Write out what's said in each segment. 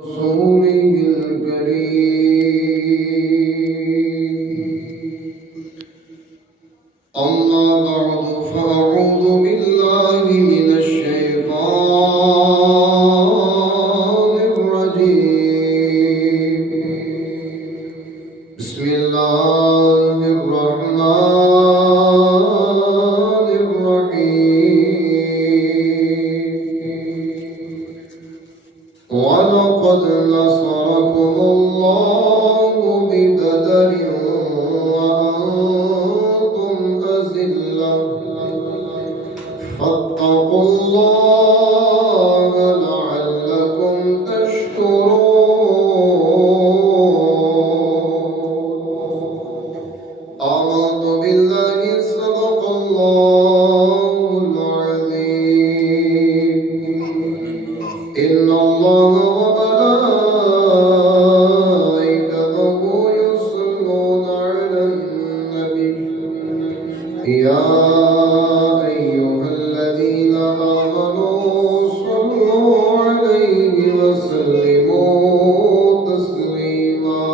رسوله الكريم أما بعد فأعوذ بالله من الشيطان الرجيم بسم الله الرحمن الرحيم ولقد نصركم الله ببدر وأنتم أذلة فاتقوا الله لعلكم تشكرون أعوذ بالله صدق الله العظيم إن الله وملائكته يصلون على النبي يا أيها الذين آمنوا صلوا عليه وسلموا تسليما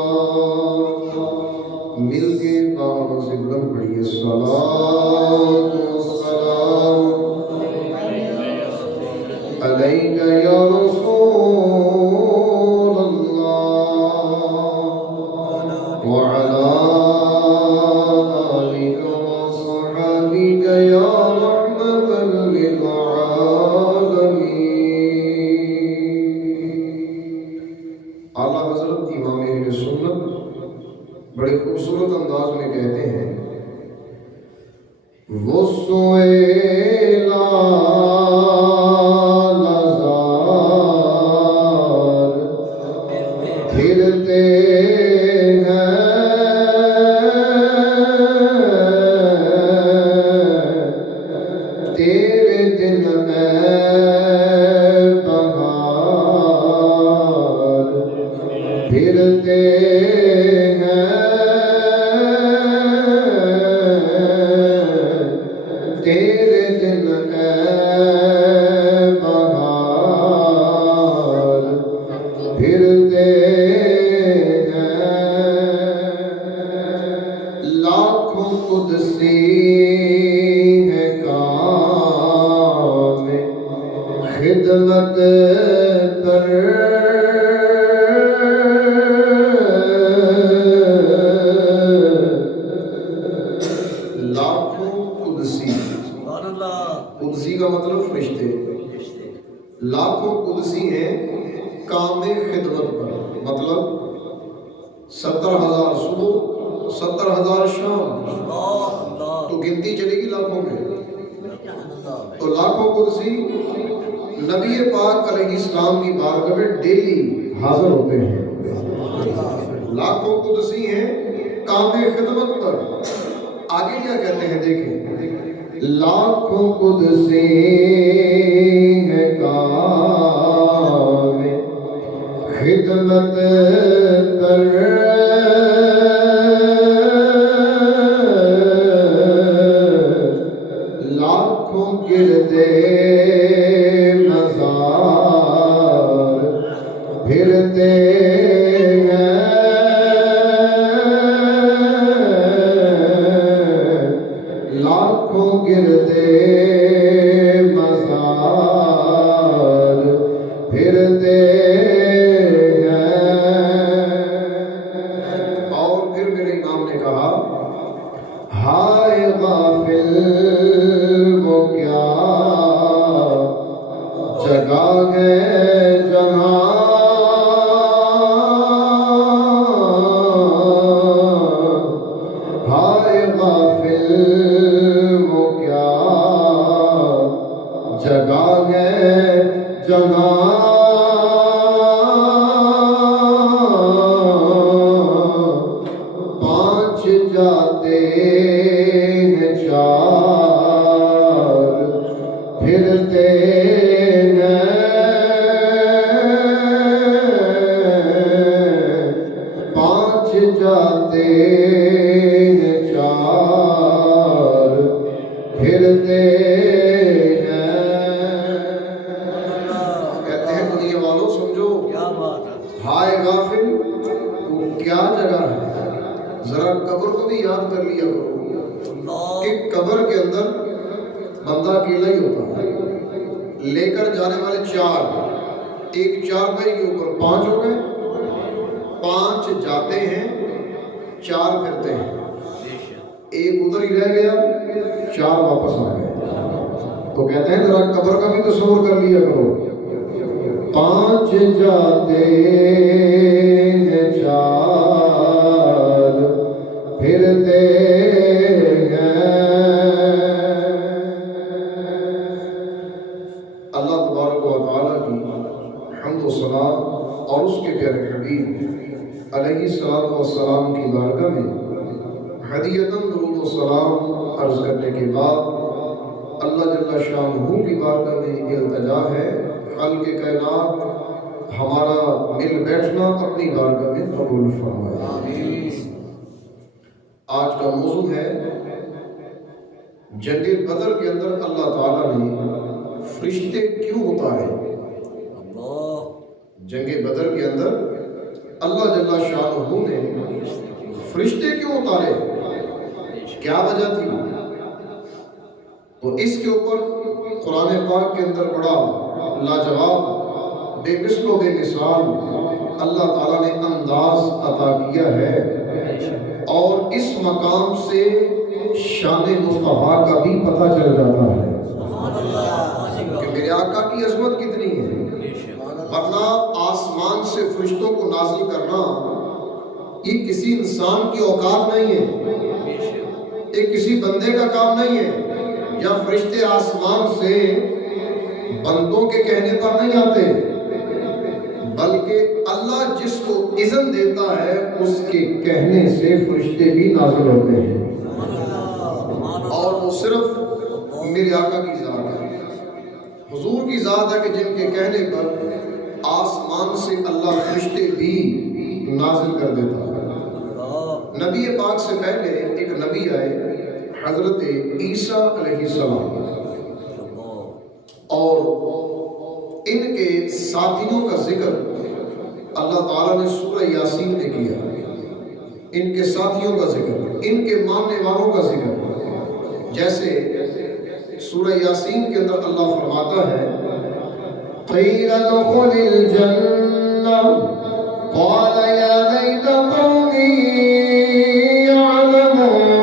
مل کے آواز سے بلند پڑھیے الصلاۃ والسلام عليك يا رسول الله وعلى آلك وصحبك يا رحمة للعالمين اعلیٰ حضرت امام اہل سنت بڑے خوبصورت انداز میں کہتے ہیں وہ سویلا پھرتے ہیں تیرے دن میں بہار پھرتے ہیں تیرے دن بہار پھرتے لاکھوں قدسی ہے کام خدمت کر لاکھوں قدسی قدسی کا مطلب فرشتے لاکھوں قدسی ہیں کام خدمت پر مطلب 70,000 صبح 70,000 شام تو گنتی چلے گی لاکھوں میں تو لاکھوں قدسی نبی پاک علیہ السلام کی بارگاہ میں ڈیلی حاضر ہوتے ہیں لاکھوں قدسی ہیں کام خدمت پر آگے کیا کہتے ہیں دیکھیں لاکھوں قدسی ہے کام خدمت کر لاکھوں گردے مزار پھرتے ہیں لاکھوں گردے مزار پھرتے ہائے غافل وہ کیا جگہ ہے جہاں ہائے غافل وہ کیا جگہ ہے جہاں جاتے ہیں چار پھرتے ہیں پانچ جاتے ہیں چار پھرتے ہیں کہتے ہیں دنیا والوں سمجھو کیا بات ہے ہائے غافل وہ کیا جگہ ہے، ذرا قبر کو بھی یاد کر لیا کرو کہ قبر کے اندر بندہ اکیلا ہی ہوتا ہے، لے کر جانے والے چار، ایک چارپائی کے اوپر 5 ہو گئے، 5 جاتے ہیں، 4 پھرتے ہیں، ایک ادھر ہی رہ گیا، 4 واپس آ گئے۔ تو کہتے ہیں ذرا قبر کا بھی تصور کر لیا کرو، 5 جاتے ہیں، 4 پھرتے ہیں۔ اللہ تبارک و تعالیٰ کی حمد و ثنا اور اس کے پیارے حبیب علیہ الصلوۃ والسلام کی بارگاہ میں ہدیۃً درود و سلام عرض کرنے کے بعد اللہ جل شانہ کی بارگاہ میں التجا ہے، خالق کائنات ہمارا مل بیٹھنا اپنی بارگاہ میں قبول فرمائے۔ آج کا موضوع ہے جنگ بدر کے اندر اللہ تعالیٰ نے فرشتے کیوں اتارے۔ جنگ بدر کے اندر اللہ جل شانہ نے فرشتے کیوں اتارے، کیا وجہ تھی؟ تو اس کے اوپر قرآن پاک کے اندر بڑا لاجواب، بے مثل و بے مثال اللہ تعالیٰ نے انداز عطا کیا ہے، اور اس مقام سے شان مصطفیٰ کا بھی پتہ چل جاتا ہے کہ میرے آقا کی عظمت کتنی ہے۔ ورنہ آسمان سے فرشتوں کو نازل کرنا یہ کسی انسان کی اوقات نہیں ہے، یہ کسی بندے کا کام نہیں ہے، یا فرشتے آسمان سے بندوں کے کہنے پر نہیں آتے، بلکہ اللہ جس کو اذن دیتا ہے اس کے کہنے سے فرشتے بھی نازل ہوتے ہیں، اور وہ صرف میرے آقا کی ذات ہے، حضور کی ذات ہے کہ جن کے کہنے پر آسمان سے اللہ فرشتے بھی نازل کر دیتا ہے۔ نبی پاک سے پہلے ایک نبی آئے، حضرت عیسیٰ علیہ السلام، اور ان کے ساتھیوں کا ذکر اللہ تعالیٰ نے سورہ یاسین میں کیا، ان کے ساتھیوں کا ذکر، ان کے ماننے والوں کا ذکر۔ جیسے سورہ یاسین کے اندر اللہ فرماتا ہے قِیلَ ادْخُلِ الْجَنَّةَ قَالَ يَا لَیْتَ قَوْمِی یَعْلَمُونَ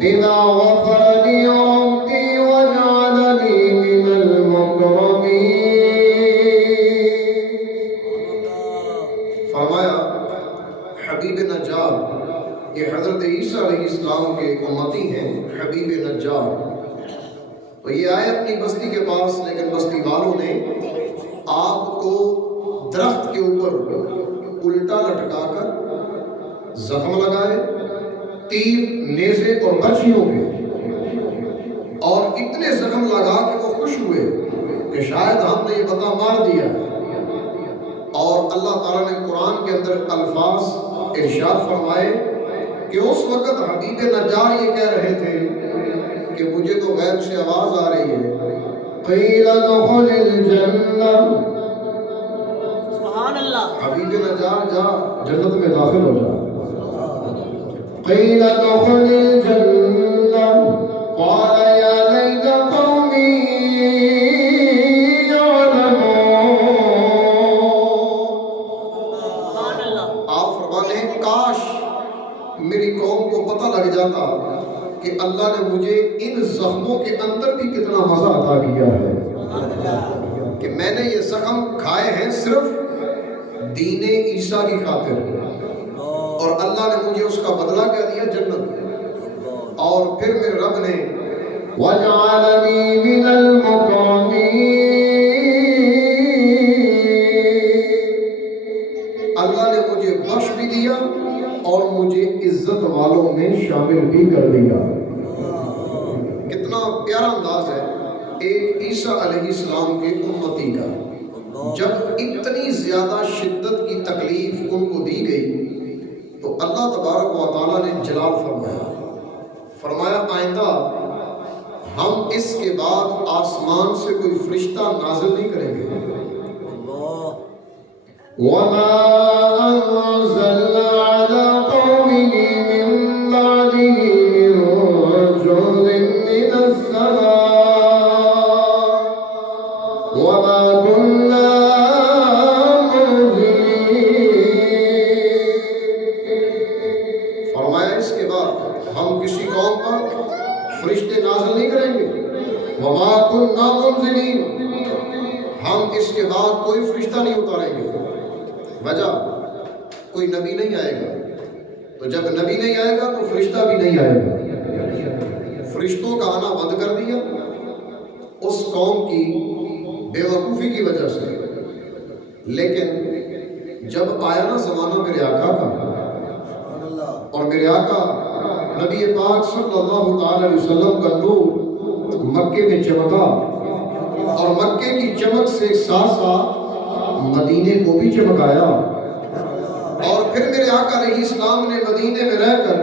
بِمَا غَفَرَ لِی رَبِّی وَجَعَلَنِی مِنَ الْمُکْرَمِینَ۔ فرمایا حبیب نجار، یہ حضرت عیسیٰ علیہ السلام کے امتی ہیں، حبیب نجار، تو یہ آئے اپنی بستی کے پاس، لیکن بستی والوں نے آپ کو درخت کے اوپر الٹا لٹکا کر زخم لگائے، تیر، نیزے اور برچھیوں کے، اور اتنے زخم لگا کہ وہ خوش ہوئے کہ شاید ہم نے یہ بتا مار دیا۔ اور اللہ تعالیٰ نے قرآن کے اندر الفاظ ارشاد فرمائے کہ اس وقت حبیب نجار یہ کہہ رہے تھے کہ مجھے تو غیب سے آواز آ رہی ہے، قیل ادخل الجنہ، سبحان اللہ، حبیب نجار جا جنت میں داخل ہو جا۔ قیل ادخل الجنہ قال یا لیت قومی یعلمون۔ سبحان اللہ، آپ فرماتے ہیں کاش میری قوم کو پتہ لگ جاتا کہ اللہ نے مجھے ان زخموں کے اندر بھی کتنا مزہ عطا کیا ہے، کہ میں نے یہ زخم کھائے ہیں صرف دین عیسیٰ کی خاطر، اور اللہ نے مجھے اس کا بدلہ کیا دیا، جنت۔ اور پھر میرے رب نے وَجَعَلَنِي مِنَ الْمُکْرَمِینَ، اللہ نے مجھے بخش بھی دیا اور مجھے عزت والوں میں شامل بھی کر دیا۔ کتنا پیارا انداز ہے ایک عیسیٰ علیہ السلام کے امتی کا۔ جب اتنی زیادہ شدت کی تکلیف ان کو دی گئی تو اللہ تبارک و تعالیٰ نے جلال فرمایا آئندہ ہم اس کے بعد آسمان سے کوئی فرشتہ نازل نہیں کریں گے، وما أنزلنا على قومه من بعده من جند من السماء وما كنا منزلين. فرمایا اس کے بعد ہم کسی قوم پر فرشتے نازل نہیں کریں گے. وما كنا منزلين، ہم اس کے بعد کوئی فرشتہ نہیں اتاریں گے. وجہ کوئی نبی نہیں آئے گا، تو جب نبی نہیں آئے گا تو فرشتہ بھی نہیں آئے گا. فرشتوں کا آنا بند کر دیا اس قوم کی بے وقوفی کی وجہ سے. لیکن جب آیا نا زمانہ میرے آقا کا، اور میرے آقا نبی پاک صلی اللہ تعالی علیہ وسلم کا نور مکے میں چمکا، اور مکے کی چمک سے ساتھ ساتھ مدینے کو بھی چمکایا. اور پھر میرے آقا علیہ السلام نے مدینے میں رہ کر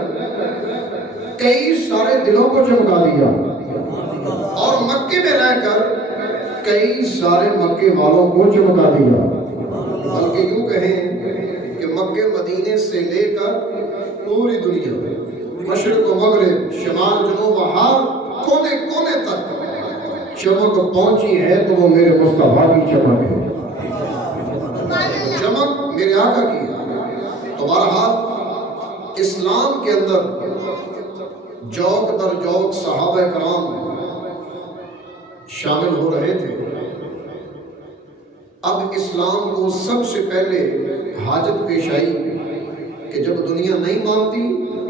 کئی سارے دلوں کو چمکا دیا، اور مکے میں رہ کر کئی سارے مکے والوں کو چمکا دیا. بلکہ یوں کہیں کہ مکے مدینے سے لے کر پوری دنیا، مشرق و مغرب، شمال جنوب، ہر کونے کونے تک چمک پہنچی ہے تو وہ میرے مصطفیٰ کی چمک ہے. چمک میرے آقا کی ہے. تو بہرحال اسلام کے اندر جوق در جوق صحابہ کرام شامل ہو رہے تھے. اب اسلام کو سب سے پہلے حاجت پیش آئی کہ جب دنیا نہیں مانتی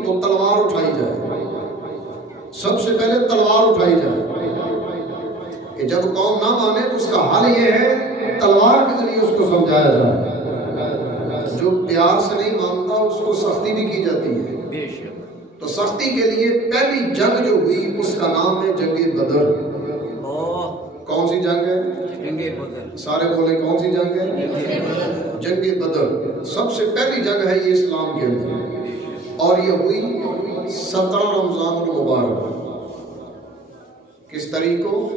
تو تلوار اٹھائی جائے. سب سے پہلے تلوار اٹھائی جائے کہ جب قوم نہ مانے تو اس کا حل یہ ہے تلوار کے ذریعے اس کو سمجھایا جائے. جو پیار سے نہیں مانتا اس کو سختی بھی کی جاتی ہے. تو سختی کے لیے پہلی جنگ جو ہوئی اس کا نام ہے جنگ بدر. کون سی جنگ ہے؟ سارے بولے کون سی جنگ ہے؟ جنگ بدر. سب سے پہلی جنگ ہے یہ اسلام کے اندر، اور یہ ہوئی 17 رمضان المبارک. کس تاریخ کو؟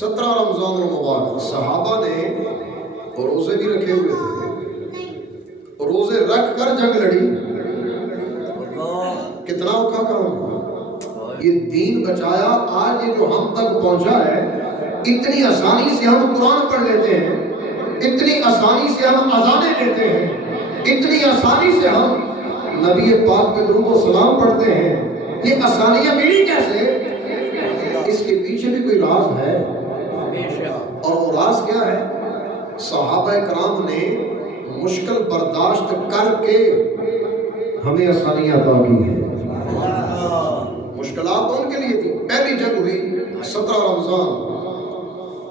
17 رمضان المبارک. صحابہ نے روزے بھی رکھے ہوئے تھے، روزے رکھ کر جنگ لڑی. کتنا اوکھا کام، یہ دین بچایا. آج یہ جو ہم تک پہنچا ہے، اتنی آسانی سے ہم قرآن پڑھ لیتے ہیں، اتنی آسانی سے ہم اذانیں دیتے ہیں، اتنی آسانی سے ہم نبی پاک پہ درود و سلام پڑھتے ہیں. یہ آسانیاں ملی کیسے؟ اس کے پیچھے بھی کوئی راز ہے، اور وہ راز کیا ہے؟ صحابہ کرام نے مشکل برداشت کر کے ہمیں آسانیاں عطا کی ہیں. مشکلات ان کے لیے تھی. پہلی جنگ ہوئی 17 رمضان.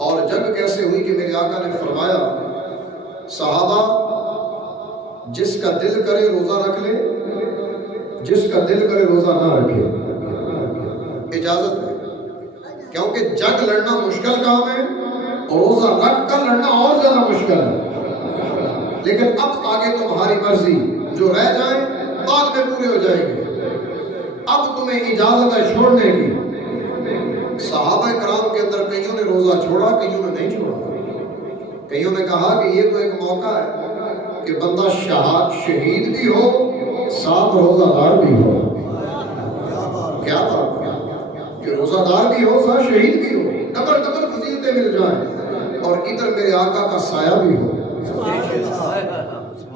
اور جنگ کیسے ہوئی کہ میرے آقا نے فرمایا صحابہ جس کا دل کرے روزہ رکھ لے، جس کا دل کرے روزہ نہ رکھے. اجازت ہے، کیونکہ جنگ لڑنا مشکل کام ہے اور روزہ رکھ کر لڑنا اور زیادہ مشکل ہے. لیکن اب آگے تمہاری مرضی، جو رہ جائیں بعد میں پورے ہو جائیں گے. اب تمہیں اجازت ہے چھوڑنے کی. صحابہ کرام کے اندر کئیوں نے روزہ چھوڑا، کئیوں نے نہیں چھوڑا. کئیوں نے کہا کہ یہ تو ایک موقع ہے کہ بندہ شہید بھی ہو، ساتھ روزہ دار بھی ہو. کیا بات ہے کہ روزہ دار بھی ہو، ساتھ شہید بھی ہو، ڈبل ڈبل فضیلتیں مل جائیں، اور ادھر میرے آقا کا سایہ بھی ہو.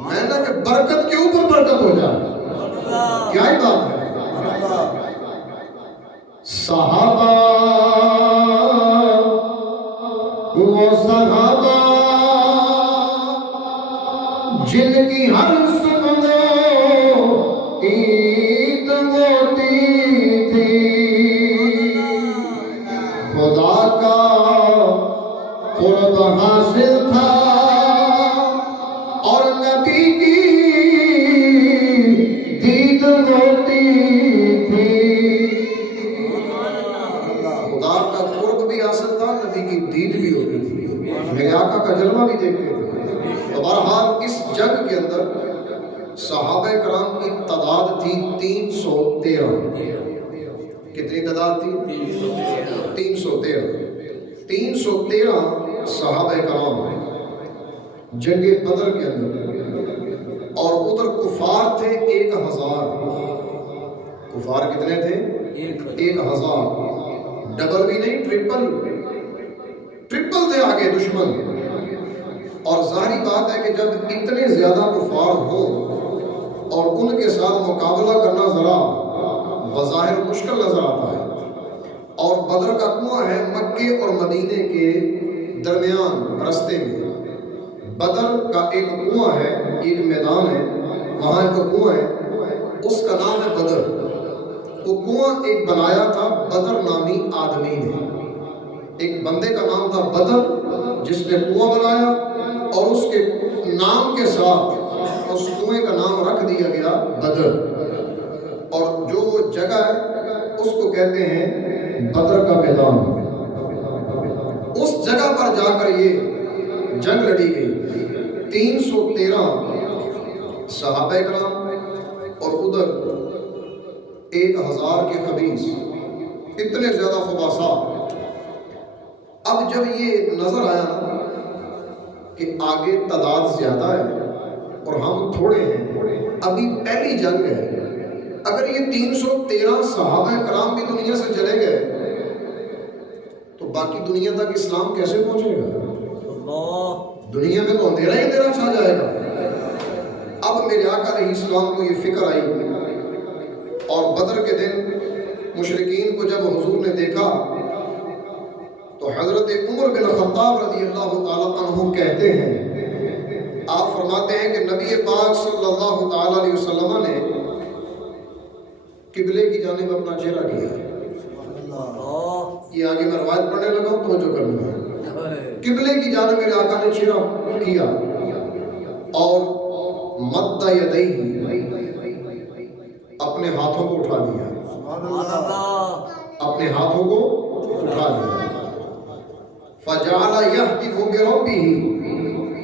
میں نہ کہ برکت کے اوپر برکت ہو جائے. کیا ہی بات ہے. صحابہ وہ صحابہ جن کی ہر صبح عید ہوتی تھی، خدا کا قرب حاصل تھا اور نبی کی دید ہوتی تھی. خدا کا قرب بھی حاصل تھا، نبی کی دید بھی ہوتی تھی، میرے آقا کا جلوہ بھی دیکھتے تھے. تو بہرحال اس جنگ کے اندر صحابہ کرام کی تعداد تھی 313. کتنی تعداد تھی؟ 313. 313 صحابہ کرام. جنگ بدر کے اندر، اور ادھر کفار تھے 1000۔ کفار کتنے تھے؟ 1000۔ ڈبل بھی نہیں، ٹرپل تھے آگے دشمن۔ اور ظاہری بات ہے کہ جب اتنے زیادہ کفار ہوں اور ان کے ساتھ مقابلہ کرنا ذرا بظاہر مشکل نظر آتا ہے۔ اور بدر کا کنواں ہے مکے اور مدینے کے درمیان رستے میں۔ بدر کا ایک کنواں ہے، ایک میدان ہے، وہاں ایک کنواں ہے، اس کا نام ہے بدر۔ وہ کنواں ایک بنایا تھا بدر نامی آدمی نے، ایک بندے کا نام تھا بدر جس نے کنواں بنایا، اور اس کے نام کے ساتھ اس کنویں کا نام رکھ دیا گیا بدر۔ اور جو وہ جگہ ہے اس کو کہتے ہیں بدر کا میدان۔ اس جگہ پر جا کر یہ جنگ لڑی گئی، 313 صحابہ کرام اور ادھر 1000 کے خبیث، اتنے زیادہ خباثاء۔ اب جب یہ نظر آیا کہ آگے تعداد زیادہ ہے اور ہم تھوڑے ہیں، ابھی پہلی جنگ ہے، اگر یہ 313 صحابہ کرام بھی دنیا سے چلے گئے تو باقی دنیا تک اسلام کیسے پہنچے گا؟ دنیا میں تو اندھیرا ہی اندھیرا چھا جائے گا۔ اب میرے آقا علیہ السلام کو یہ فکر آئی، اور بدر کے دن مشرکین کو جب حضور نے دیکھا تو حضرت عمر بن خطاب رضی اللہ تعالیٰ عنہ کہتے ہیں، آپ فرماتے ہیں کہ نبی پاک صلی اللہ تعالیٰ علیہ وسلم نے قبلے کی جانب اپنا چہرہ کیا۔ یہ آگے میں روایت پڑھنے لگا ہوں، توجہ کرنا ہے۔ قبلے کی جانب میرے آقا نے چہرہ کیا اور مد یدیہ، اپنے ہاتھوں کو اٹھا دیا، اپنے ہاتھوں کو اٹھا دیا۔ فجعل یہتف بربہ،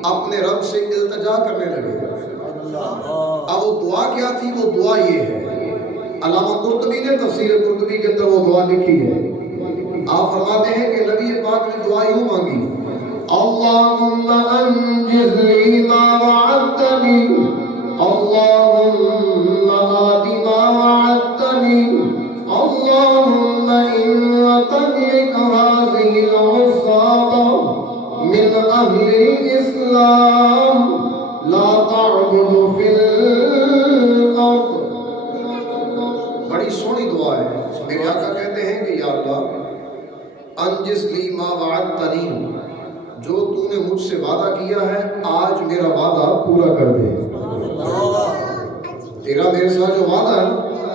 اپنے رب سے التجا کرنے لگے۔ اب وہ دعا کیا تھی؟ وہ دعا یہ ہے، علامہ قرطبی نے تفسیر قرطبی کے اندر وہ دعا لکھی ہے۔ آپ فرماتے ہیں کہ نبی پاک نے دعا یوں مانگی، اللہم انجز لی ما وعدتنی، اللہم آت ما وعدتنی، اللہم ان تملک هذه العصابة من اہل الاسلام لا تعبد فی الارض۔ بڑی سونی دعا ہے۔ میرے آقا کہتے ہیں کہ یا اللہ انجز لی ما وعدتنی، جو تو نے مجھ سے وعدہ کیا ہے آج میرا وعدہ پورا کر دے۔ تیرا میرے ساتھ جو وعدہ ہے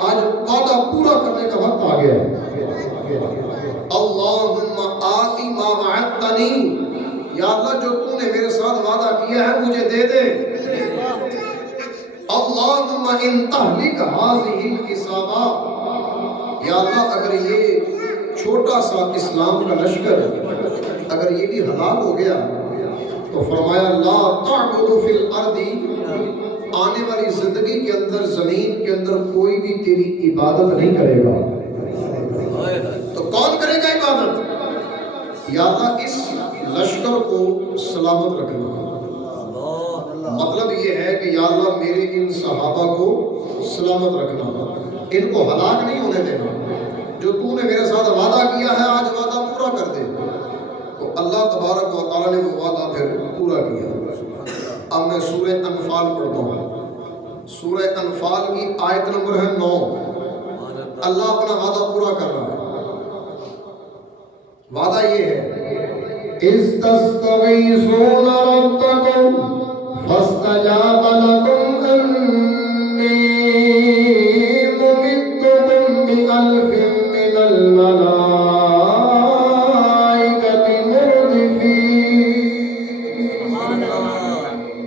آج وعدہ پورا کرنے کا وقت آ گیا ہے۔ اللہم آتی ما وعدتنی، یا اللہ جو تو نے میرے ساتھ وعدہ کیا ہے مجھے دے دے۔ اللہم ان تہلک ہذہ العصابہ، یا اللہ اگر یہ چھوٹا سا اسلام کا لشکر اگر یہ بھی ہلاک ہو گیا تو فرمایا لا تعبد فی الارض، آنے والی زندگی کے اندر زمین کے اندر کوئی بھی تیری عبادت نہیں کرے گا۔ تو کون کرے گا عبادت؟ یا اللہ اس لشکر کو سلامت رکھنا۔ مطلب یہ ہے کہ یا اللہ میرے ان صحابہ کو سلامت رکھنا، ان کو ہلاک نہیں ہونے دینا، جو تو نے میرے ساتھ وعدہ کیا ہے آج وعدہ پورا کر دے۔ تو اللہ تبارک و تعالیٰ نے وہ وعدہ پھر پورا کیا۔ اب میں سورہ انفال پڑھتا ہوں۔ سورہ انفال کی آیت نمبر ہے 9۔ اللہ اپنا وعدہ پورا کر رہا ہے۔ وعدہ یہ ہے، اِذْ تَسْتَغِیثُونَ رَبَّکُمْ فَاسْتَجَابَ لَكُمْ أَنِّی مُمِدُّکُمْ بِأَلْفٍ مِّنَ الْمَلَائِکَةِ مُرْدِفِینَ۔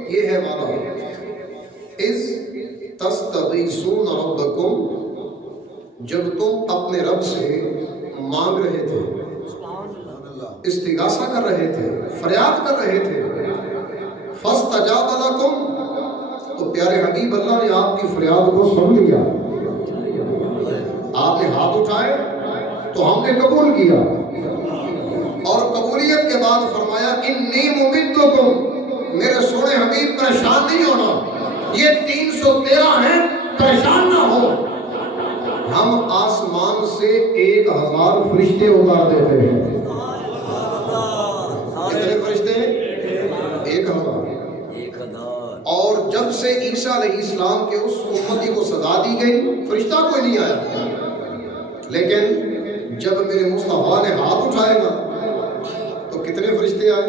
یہ ہے وعدہ، اِذْ تَسْتَغِیثُونَ رَبَّکُمْ، جب تم اپنے رب سے مانگ رہے تھے، استغاثہ کر رہے تھے، فریاد کر رہے تھے، فاستجاب لکم، تو پیارے حبیب اللہ نے آپ کی فریاد کو سن لیا۔ آپ نے ہاتھ اٹھائے تو ہم نے قبول کیا، اور قبولیت کے بعد فرمایا انی ممدکم، میرے سونے حبیب پریشان نہیں ہونا، یہ 313 ہیں پریشان نہ ہو۔ ہم آسمان سے 1000 فرشتے اتار دیتے ہیں۔ کتنے فرشتے؟ 1000۔ اور جب سے عیسیٰ علیہ السلام کے اس امتی کو سزا دی گئی، فرشتہ کوئی نہیں آیا، لیکن جب میرے مصطفیٰ نے ہاتھ اٹھائے نا تو کتنے فرشتے آئے؟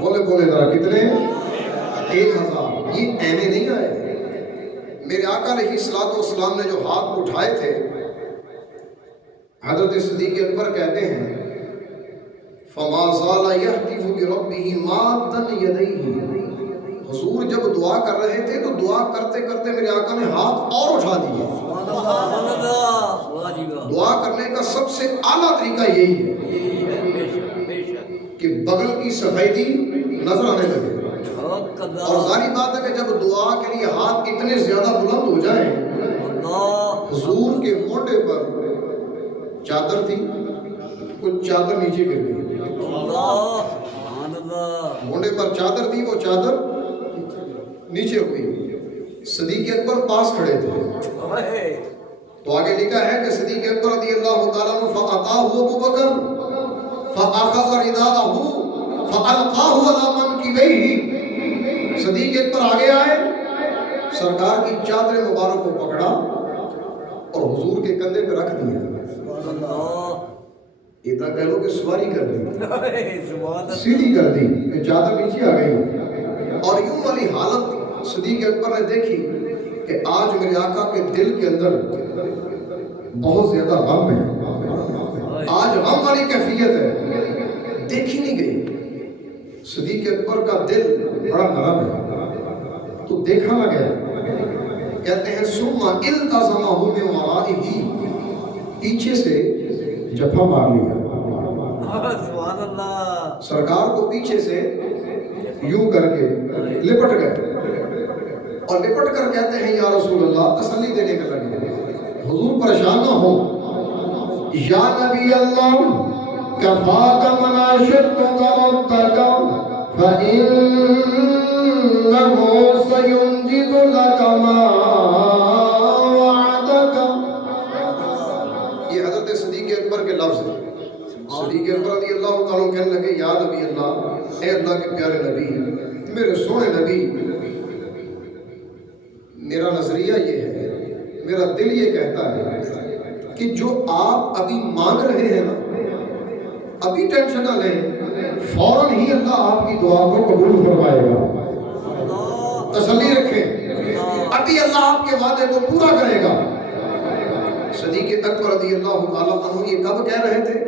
بولے بولے ذرا کتنے؟ 1000۔ یہ ایویں نہیں آئے۔ میرے آقا علیہ السلام نے جو ہاتھ اٹھائے تھے، حضرت صدیق اکبر کہتے ہیں فَمَا زَالَ يَهْتِفُ بِرَبِّهِ مَادًّا يَدَيْهِ، حضور جب دعا کر رہے تھے تو دعا کرتے کرتے میرے آقا نے ہاتھ اور اٹھا دیے۔ دعا کرنے کا سب سے اعلیٰ طریقہ یہی ہے کہ بغل کی سفیدی نظر آنے لگے، اور ظاہری بات ہے کہ جب دعا کے لیے ہاتھ اتنے زیادہ بلند ہو جائیں، حضور کے موڈے پر چادر تھی، کچھ چادر نیچے گر گئی، موڈے پر چادر تھی، وہ چادر نیچے ہوئی۔ صدیق اکبر پاس کھڑے تھے، تو آگے لکھا ہے کہ صدیق اکبر رضی اللہ تعالیٰ عنہ فَأَتَاهُ أَبُو بَکر فَأَخَذَ رِدَاءَهُ فَأَلْقَاهُ عَلَى مَنْكِبَيْهِ، صدیق اکبر آگے آئے، سرکار کی چادر مبارک کو پکڑا اور حضور کے کندھے پہ رکھ دیا۔ اتنا کہہ لو کہ سواری کر دی، سیدھی کر دی، چادر نیچے آ گئی، اور یوں والی حالت صدیق اکبر نے دیکھی کہ آج میرے آقا کے دل کے اندر بہت زیادہ غم ہے، آج غم والی کیفیت ہے، دیکھی نہیں گئی۔ صدیق اکبر کا دل بڑا نرم ہے تو دیکھا نہ گیا۔ کہتے ہیں ثم التزمہ من ورائہ، پیچھے سے جفا مار لیا، سرکار کو پیچھے سے یوں کر کے لپٹ گئے، اور لپٹ کر کہتے ہیں یا رسول اللہ، تسلی دینے کے لگے، حضور پریشان نہ ہو، یا نبی اللہ کفاک مناشدتک ربک فإنہ سینجز لک ما وعدک۔ یہ حضرت صدیق اکبر کے لفظ ہیں۔ صدیق اکبر رضی اللہ تعالیٰ کہنے لگے یا نبی اللہ، اے اللہ کے پیارے نبی، میرے سونے نبی، میرا نظریہ یہ ہے، میرا دل یہ کہتا ہے کہ جو آپ ابھی مانگ رہے ہیں نا، ابھی ٹینشن نہ لیں، فوراً ہی اللہ آپ کی دعا کو قبول فرمائے گا۔ تسلی رکھیں، ابھی اللہ آپ کے وعدے کو پورا کرے گا۔ صدیق اکبر رضی اللہ تعالیٰ عنہ یہ کب کہہ رہے تھے؟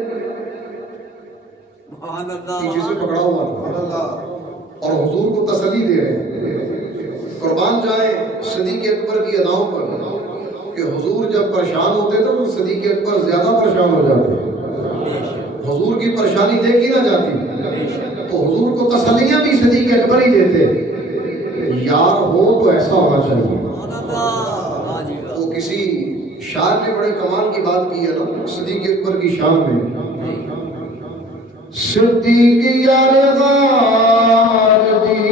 پیچھے سے پکڑا ہوا تھا اور حضور کو تسلی دے رہے ہیں۔ قربان جائیں صدیق اکبر کی اداؤں پر کہ حضور جب پریشان ہوتے تھے تو صدیق اکبر زیادہ پریشان ہو جاتے، حضور کی پریشانی دیکھی نہ جاتی تو حضور کو تسلیاں بھی صدیق اکبر ہی دیتے۔ یار ہو تو ایسا ہونا چاہیے۔ وہ کسی شاعر نے بڑے کمال کی بات کی ہے نا صدیق اکبر کی شان میں، صدیق یار غار دی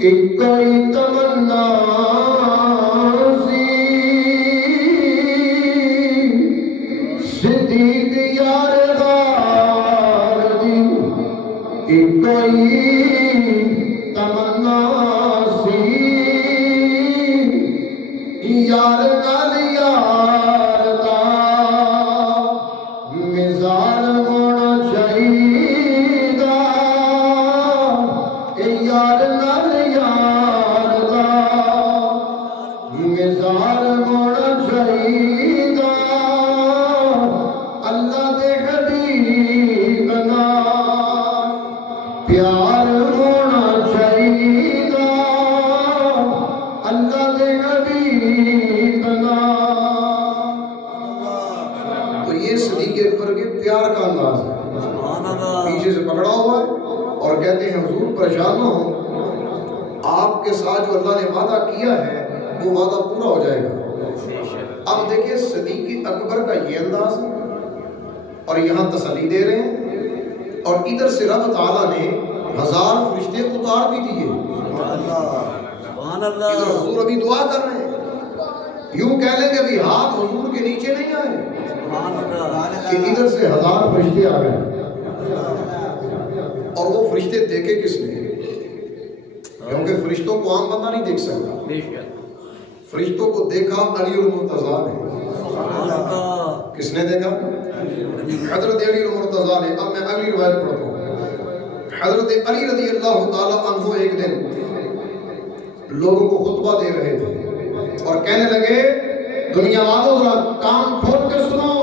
کہ کوئی تمنا سی، صدیق یار غار دی کہ کوئی تمنا سی، یار نال یار دا مزار ہونا چاہیے گا، یار نال یار دا مزار ہونا چاہیے گا، اللہ دے حبیب نال پیار ہونا چاہیے گا، اللہ دے حبیب نال۔ تو یہ صدیق اکبر کے پیار کا انداز ہے، پیچھے سے پکڑا ہوا ہے اور کہتے ہیں حضور پریشان نہ ہو، آپ کے ساتھ جو اللہ نے وعدہ کیا ہے وہ وعدہ پورا ہو جائے گا۔ اب دیکھیں صدیق اکبر کا یہ انداز ہے اور یہاں تسلی دے رہے ہیں، اور ادھر سے رب تعالیٰ نے 1000 فرشتے اتار بھی دیے. سبحان اللہ. ادھر حضور ابھی دعا کر رہے ہیں. یوں کہہ لیں کہ ابھی ہاتھ حضور کے نیچے نہیں آئے سبحان اللہ. کہ ادھر سے 1000 فرشتے آ گئے. اور وہ فرشتے دیکھے کس نے؟ کیونکہ فرشتوں کو عام بندہ نہیں دیکھ سکتا. بے شک. فرشتوں کو دیکھا علی المرتضیٰ نے. سبحان اللہ. کس نے دیکھا؟ حضرت علی المرتضیٰ نے. اب میں اگلی روایت پڑھتا ہوں. حضرت علی رضی اللہ تعالیٰ عنہ ایک دن لوگوں کو خطبہ دے رہے تھے اور کہنے لگے دنیا والوں ذرا کان کھول کے سنو.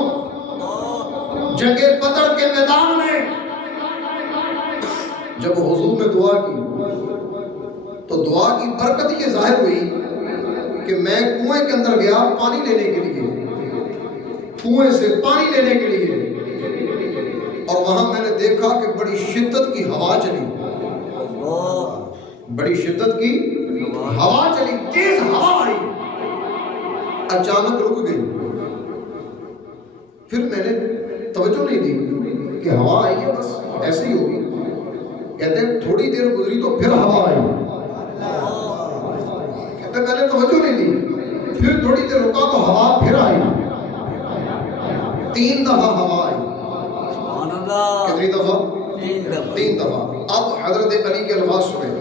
جنگ بدر کے میدان میں جب حضور نے دعا کی تو دعا کی برکت یہ ظاہر ہوئی کہ میں کنویں کے اندر گیا پانی لینے کے لیے, کنویں سے پانی لینے کے لیے, اور وہاں میں نے دیکھا کہ بڑی شدت کی ہوا چلی. بڑی شدت کی ہوا چلی, تیز ہوا آئی, اچانک رک گئی. پھر میں نے توجہ نہیں دی کہ ہوا آئی ہے بس ایسے ہی ہوگی. کہتے ہیں تھوڑی دیر گزری تو پھر ہوا آئی. کہتے ہیں میں نے توجہ نہیں دی. پھر تھوڑی دیر رکا تو ہوا پھر آئی. 3 دفعہ ہوا آئی. کتنی دفعہ؟ 3 دفعہ. اب حضرت علی کے الفاظ سنیں.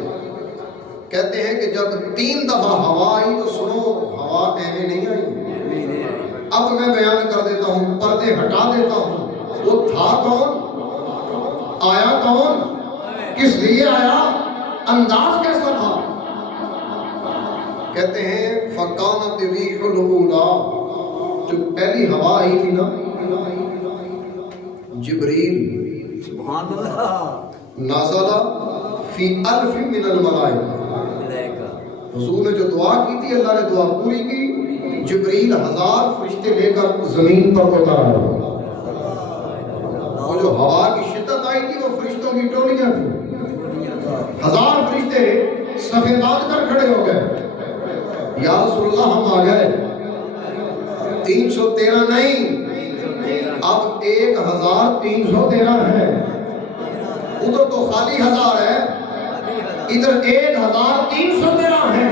کہتے ہیں کہ جب 3 دفعہ ہوا آئی تو سنو ہوا ایویں نہیں آئی. اب میں بیان کر دیتا ہوں, پردے ہٹا دیتا ہوں. وہ تھا کون, آیا کون, کس لیے آیا, انداز کیسا تھا؟ کہتے ہیں فَقَانَتِ الرِّيحُ الْأُولَىٰ, جو پہلی ہوا آئی تھی نا, جبریل سبحان اللہ نازل فی الف من الملائکہ. حضور نے جو دعا کی تھی اللہ نے دعا پوری کی. جبریل 1000 فرشتے لے کر زمین پر اترا. وہ جو ہوا کی شدت آئی تھی وہ فرشتوں کی ٹولیاں تھیں. 1000 فرشتے صفے باندھ کر کھڑے ہو گئے. یا رسول اللہ ہم آ گئے. 313 نہیں, اب 1313 ہے. ادھر تو خالی 1000 ہے, ادھر 1313 ہے.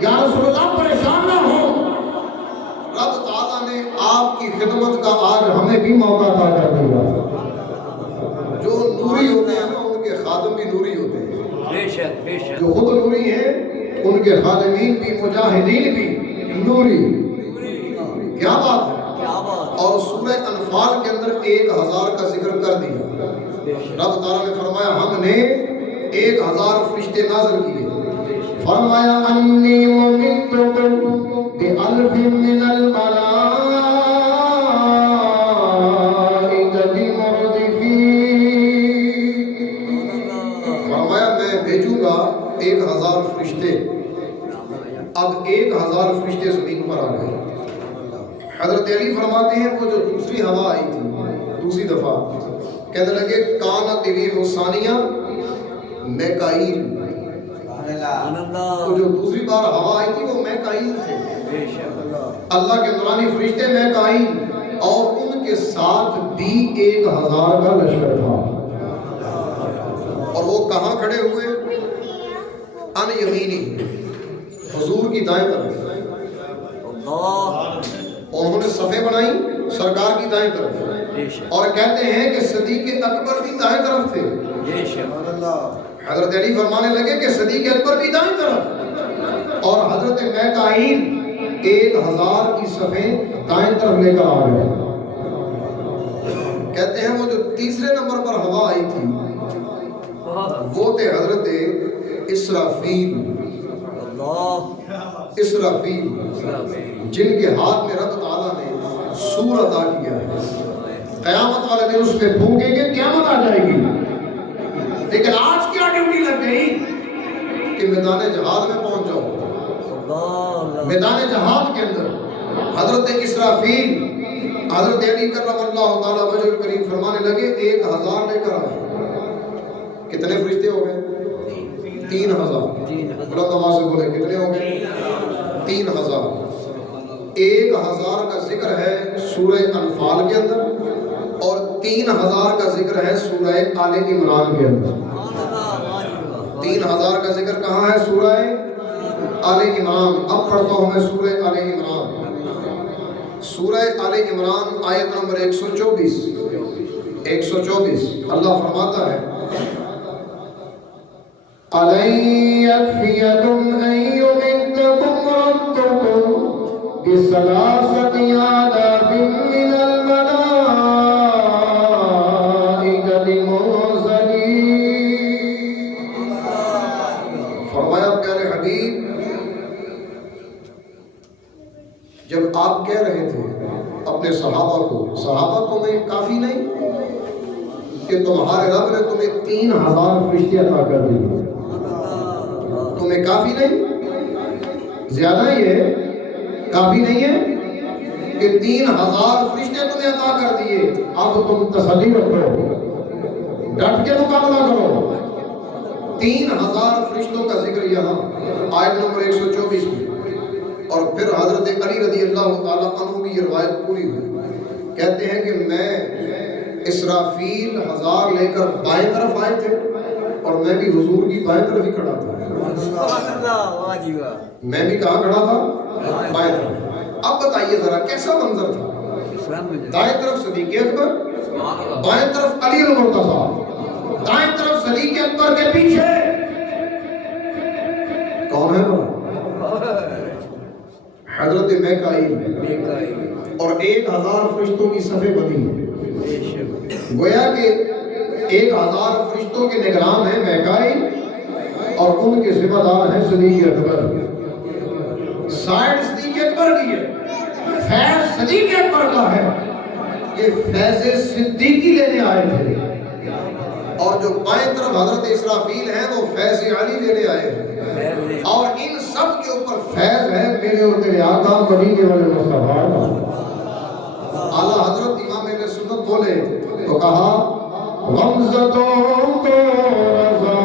یا رسول اللہ پریشان نہ ہو, رب تعالیٰ نے آپ کی خدمت کا آج ہمیں بھی موقع عطا کر دیا. جو نوری ہوتے ہیں نا ان کے خادم بھی نوری ہوتے ہیں. بے شک بے شک. جو خود نوری ہیں ان کے خادمین بھی مجاہدین بھی نوری. کیا بات ہے. اور سورہ انفال کے اندر 1000 کا ذکر کر دیا. رب تعالیٰ نے فرمایا ہم نے 1000 فرشتے نازل کیے. فرمایا انی ممدکم بألف من الملائکۃ مردفین. فرمایا میں بھیجوں گا 1000 فرشتے. اب 1000 فرشتے زمین پر آ گئے. حضرت علی فرماتے ہیں وہ جو دوسری ہوا آئی تھی دوسری دفعہ, کہنے لگے کانت الريح الثانیہ میکائیل. تو جو دوسری بار ہوا آئی تھی وہ میکائیل تھے. اللہ کے نورانی فرشتے میکائیل, اور ان کے ساتھ بھی 1000 کا لشکر تھا. اور وہ کہاں کھڑے ہوئے؟ ان یمینی, حضور کی دائیں طرف. انہوں نے صفیں بنائی سرکار کی دائیں طرف, اور کہتے ہیں کہ صدیق اکبر بھی دائیں طرف تھے. حضرت علی فرمانے لگے کہ صدیق اکبر بھی دائیں طرف, اور حضرت میکائیل 1000 کی صفیں دائیں طرف لے کر آ گئے. کہتے ہیں وہ جو تیسرے نمبر پر ہوا آئی تھی وہ تھے حضرت اسرافیل. اسرافیل جن کے ہاتھ میں رب تعالیٰ نے سور عطا کیا ہے. قیامت والے دن اس پہ پھونکیں گے قیامت آ جائے گی. لیکن آج کیا ڈیوٹی لگ گئی کہ میدان جہاد میں پہنچ جاؤ. میدان جہاد کے اندر حضرت اسرافیل حضرت علی کرم اللہ تعالیٰ وجہ الکریم فرمانے لگے 1000 لے کر آئے. کتنے فرشتے ہو گئے؟ 3000. بلند آواز سے بولے کتنے ہو گئے؟ 3000. 1000 کا ذکر ہے سورہ انفال کے اندر, اور 3000 کا ذکر ہے سورہ آل عمران کے اندر. 3000 کا ذکر کہاں ہے؟ سورہ آل عمران. اب پڑھتا ہوں میں سورہ آل عمران. سورہ آل عمران آیت نمبر 124. اللہ فرماتا ہے أَلَنْ يَكْفِيَكُمْ أَنْ يُمِدَّكُمْ رَبُّكُمْ بِثَلَاثَةِ آلَافٍ مِّنَ الْمَلَائِكَةِ مُنزَلِينَ. فرمایا پیارے حبیب، جب آپ کہہ رہے تھے اپنے صحابہ کو تمہیں کافی نہیں کہ تمہارے رب نے تمہیں 3000 فرشتے عطا کر دیے، تمہیں کافی نہیں؟ زیادہ ہی ہے؟ کافی نہیں ہے کہ 3000 فرشتے تمہیں عطا کر دیے؟ اب تم تسلی رکھو، ڈٹ کے مقابلہ کرو. 3000 فرشتوں کا ذکر یہاں آیت نمبر 124 میں. اور پھر حضرت علی رضی اللہ تعالیٰ عنہ کی یہ روایت پوری ہوئی. کہتے ہیں کہ میں اسرافیل 1000 لے کر بائیں طرف آئے تھے اور میں بھی حضور کی بائیں طرف ہی کھڑا تھا. میں بھی کہاں کھڑا تھا؟ بائیں طرف. اب بتائیے ذرا کیسا منظر تھا؟ دائیں طرف صدیق اکبر، بائیں طرف علی المرتضیٰ، دائیں طرف صدیق اکبر کے پیچھے کون ہے وہ؟ حضرت میکائیل. اور 1000 فرشتوں کی صفیں بنی ہیں. گویا کہ 1000 فرشتوں کے نگران ہیں میکائیل اور ان کے ذمہ دار ہیں صدیق اکبر. سائڈ صدیق اکبر کی ہے، فیض صدیق اکبر کا ہے. یہ فیض صدیقی لینے آئے تھے. اور جو بائیں طرف حضرت اسرافیل ہیں وہ فیض علی لینے آئے ہیں. اور ان سب کے اوپر فیض ہے میرے اور تیرے آقا مدینے والے مصطفیٰ. اعلیٰ حضرت امام اہل سنت بولے تو کہا غمزتوں کو رضا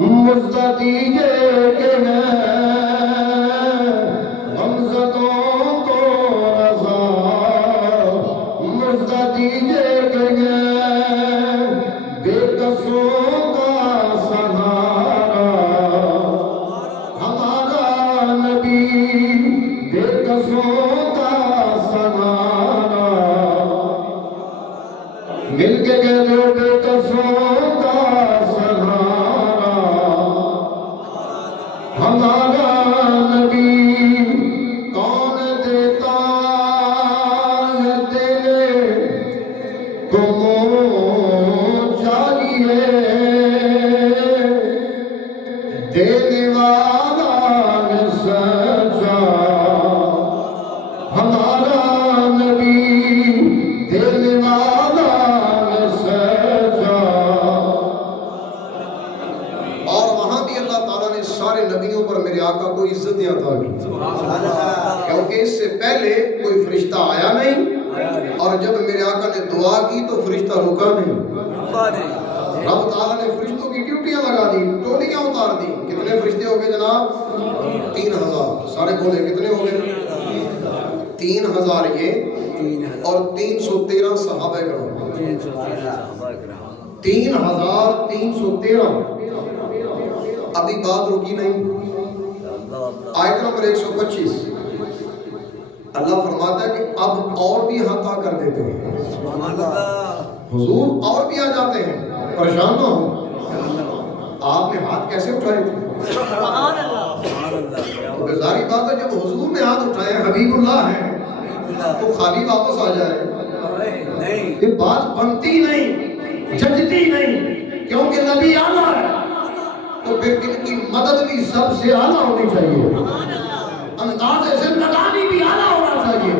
مزدیجے کے ہیں، غمزتوں کو رضا مزدیجے کے ہیں، بے قصوں کا سہارا ہمارا نبی، بے قصوں کا سہارا. مل کے کہہ دو بے قصوں کا سہارا ہمارا نبی. کون دیتا ہے تیرے تم چاہیے، دینے والا نے سچا ہمارا نبی، دینے والا نے سچا. اور وہاں بھی اللہ تعالیٰ نے سارے نبیوں پر میرے آقا کو عزتیں عطا کی، کیونکہ اس سے پہلے کوئی فرشتہ آیا نہیں. اور جب میرے آقا نے دعا کی تو فرشتہ رکا نہیں. رب تعالیٰ نے فرشتوں کی ڈیوٹیاں لگا دی، ٹولیاں اتار دی. کتنے فرشتے ہو گئے جناب؟ 3000. سارے بولے کتنے ہو گئے؟ 3000 یہ اور 313 صحابہ کرام. 3313. ابھی بات رکی نہیں. آیت نمبر 125 اللہ فرماتا ہے کہ اب اور بھی عطا کر دیتے ہیں. حضور اور بھی آ جاتے ہیں، پریشان نہ ہو. آپ نے ہاتھ کیسے اٹھائے تھے؟ تو ظاہری بات ہے جب حضور نے ہاتھ اٹھائے حبیب اللہ ہیں تو خالی واپس آ جائے. یہ بات بنتی نہیں، ججتی نہیں، کیونکہ نبی اعلیٰ ہے تو پھر ان کی مدد بھی سب سے اعلیٰ ہونی چاہیے، انداز زندگانی بھی اعلیٰ ہونا چاہیے،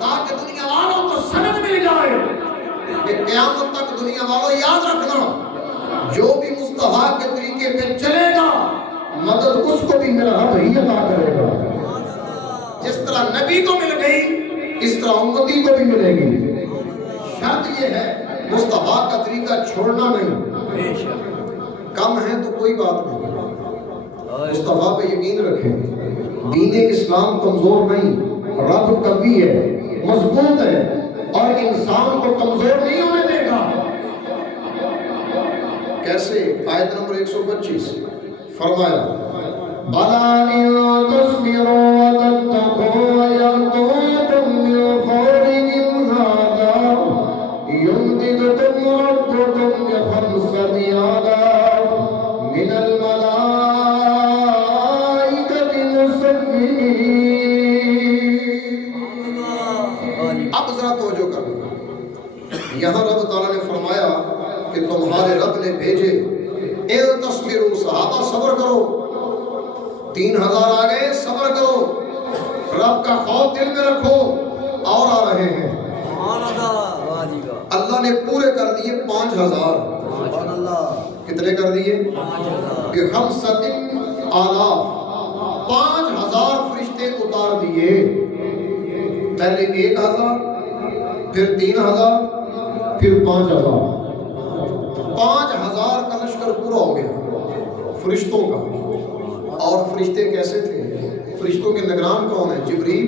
تاکہ دنیا والوں کو سند مل جائے کہ قیامت تک دنیا والوں یاد رکھنا جو بھی مصطفیٰ کے طریقے پہ چلے گا مدد اس کو بھی میرا رب ہی عطا کرے گا. جس طرح نبی کو مل گئی اس طرح امتی کو بھی ملے گی. شرط یہ ہے مصطفیٰ کا طریقہ چھوڑنا نہیں. کم ہے تو کوئی بات نہیں، مصطفیٰ پہ یقین رکھیں. دین اسلام کمزور نہیں، رب قوی ہے، مضبوط ہے. اور انسان کو کمزور نہیں ہونے دے گا۔ کیسے؟ آیت نمبر 125 فرمایا بَلَا إِن تَصْبِرُوا وَتَتَّقُوا وَيَأْتُوكُم مِّن فَوْرِهِمْ هَٰذَا يُمْدِدْكُمْ رَبُّكُم بِخَمْسَةِ آلَافٍ مِّنَ الْمَلَائِكَةِ مُسَوِّمِينَ۔ اب ذرا توجہ کرنا، یہاں رب تعالیٰ نے فرمایا کہ تمہارے رب نے بھیجے، اے تصبروا صحابہ صبر کرو، 3000 آ گئے، صبر کرو، رب کا خوف دل میں رکھو، اور آ رہے ہیں۔ اللہ نے پورے کر دیے 5000۔ کتنے کر دیے؟ کہ ہم 5000 فرشتے اتار دیے، پہلے 1000 پھر 3000 پھر 5000 کا لشکر پورا ہو گیا فرشتوں کا۔ اور فرشتے کیسے تھے؟ فرشتوں کے نگران کون ہیں؟ جبریل۔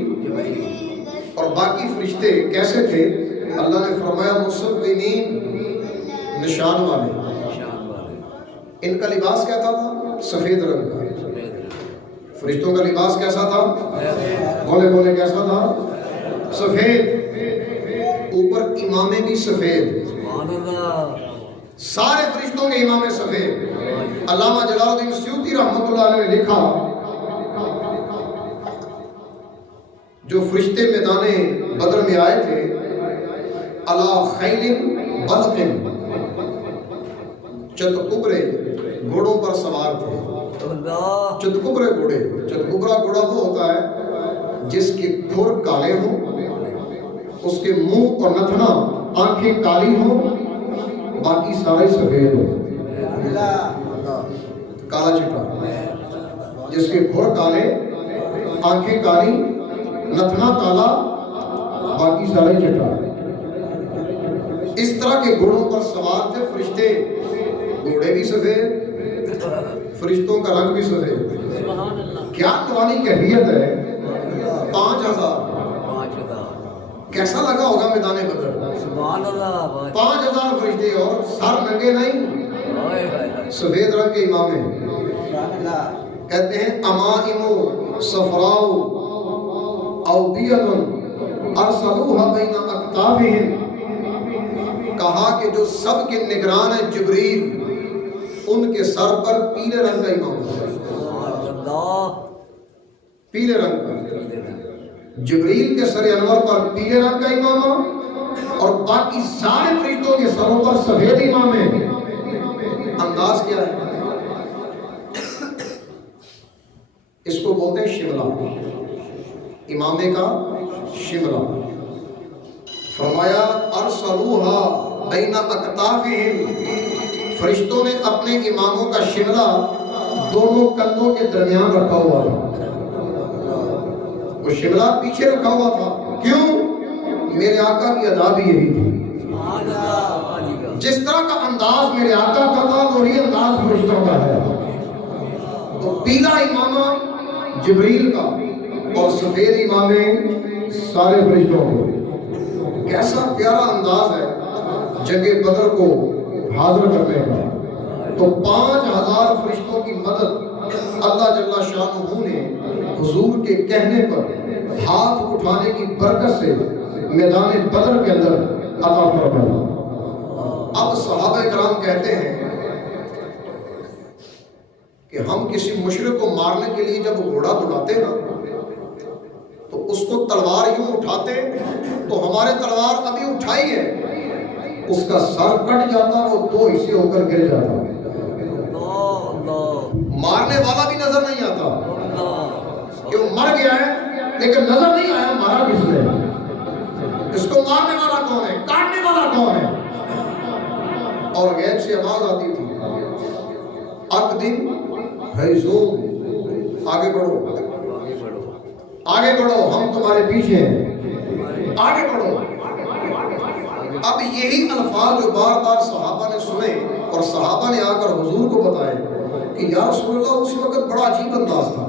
اور باقی فرشتے کیسے تھے؟ اللہ نے فرمایا مصومین، نشان والے۔ ان کا لباس کیسا تھا؟ سفید رنگ کا۔ فرشتوں کا لباس کیسا تھا؟ بولے بولے کیسا تھا؟ سفید۔ اوپر امامے بھی سفید، سارے فرشتوں کے امامے سفید۔ علامہ جلال الدین سیوطی رحمۃ اللہ علیہ نے لکھا جو فرشتے میدان بدر میں آئے تھے، علی خیل بلق، چتکبرے گھوڑوں پر سوار تھے۔ چتکبرے گھوڑے، چتکبرا گھوڑا وہ ہوتا ہے جس کے کھر کالے ہوں، اس کے منہ اور نتنا آنکھیں کالی ہوں، باقی سارے سفید ہوں، کالا چٹا، جس کے کھر کالے، آنکھیں کالی، نتنا کالا، باقی سارے چٹا۔ اس طرح کے گھوڑوں پر سوار تھے فرشتے، گھوڑے بھی سفید، فرشتوں کا رنگ بھی سفید۔ کیا نورانی کیفیت ہے! 5000 کیسا لگا ہوگا میدان بدر؟ 5000 فرشتے، اور سر ننگے نہیں، سفید رنگ کے امامے۔ کہتے ہیں امائم صفراء اوبیۃ ارسلوها بین اکتافہم، کہا کہ جو سب کے نگران ہیں جبریل، ان کے سر پر پیلے رنگ کا امام ہے، پیلے رنگ کا۔ جبریل کے سر انور پر پیلے رنگ کا امامہ، اور باقی سارے فرشتوں کے سروں پر سفید امام ہے۔ انداز کیا ہے؟ اس کو بولتے ہیں شملہ، امامے کا شملہ۔ فرمایا ارسلوها بین اکتافہم، فرشتوں نے اپنے اماموں کا شملہ دونوں کندھوں کے درمیان رکھا ہوا تھا۔ وہ شملہ پیچھے رکھا ہوا تھا، کیوں؟ میرے آقا کی ادا بھی یہی تھی۔ جس طرح کا انداز میرے آقا کا تھا، وہی انداز فرشتوں کا ہے۔ تو پیلا امامہ جبریل کا اور سفید امامے سارے فرشتوں کے۔ کیسا پیارا انداز ہے جنگ بدر کو حاضر کرنے کا۔ تو 5000 فرشتوں کی مدد اللہ جل شانہ نے حضور کے کہنے پر ہاتھ اٹھانے کی برکت سے میدان بدر کے اندر عطا فرمایا۔ اب صحابہ کرام کہتے ہیں کہ ہم کسی مشرک کو مارنے کے لیے جب گھوڑا دوڑاتے نا، تو اس کو تلوار یوں اٹھاتے تو ہمارے تلوار ابھی اٹھائی ہے، اس کا سر کٹ جاتا، وہ 2 حصے ہو کر گر جاتا، مارنے والا بھی نظر نہیں آتا کہ وہ مر گیا ہے، لیکن نظر نہیں آیا مارا کس نے۔ اس کو مارنے والا کون ہے، کاٹنے والا کون ہے؟ اور غیب سے آواز آتی تھی، اقدم حیزوم، آگے بڑھو، آگے بڑھو، ہم تمہارے پیچھے ہیں، آگے بڑھو۔ اب یہی الفاظ جو بار بار صحابہ نے سنے اور صحابہ نے آ کر حضور کو بتائے کہ یا رسول اللہ، اس وقت بڑا عجیب انداز تھا،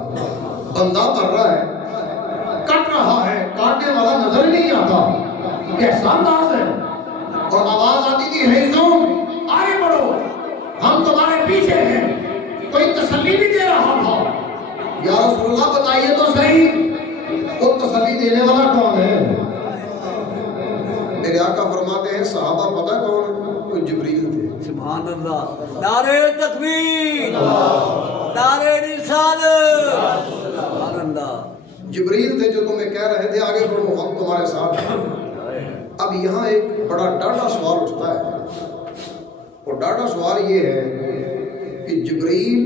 بندہ مر رہا ہے، کٹ رہا ہے، کاٹنے والا نظر نہیں آتا، کیسا انداز ہے. اور آواز آتی تھی حیزم آگے بڑھو ہم تمہارے پیچھے ہیں. کوئی تسلی بھی دے رہا تھا. یا رسول اللہ بتائیے تو صحیح وہ تسلی دینے والا کون ہے؟ میرے آقا فرماتے ہیں صحابہ پتہ کون ہے؟ وہ جبریل تھے. سبحان اللہ. نعرہ تکبیر، نعرہ رسالت. سبحان اللہ. جبریل تھے جو تمہیں کہہ رہے تھے آگے بڑھو ہم تمہارے ساتھ ہیں. اب یہاں ایک بڑا ڈاٹا سوال اٹھتا ہے. اور ڈاٹا سوال یہ ہے کہ جبریل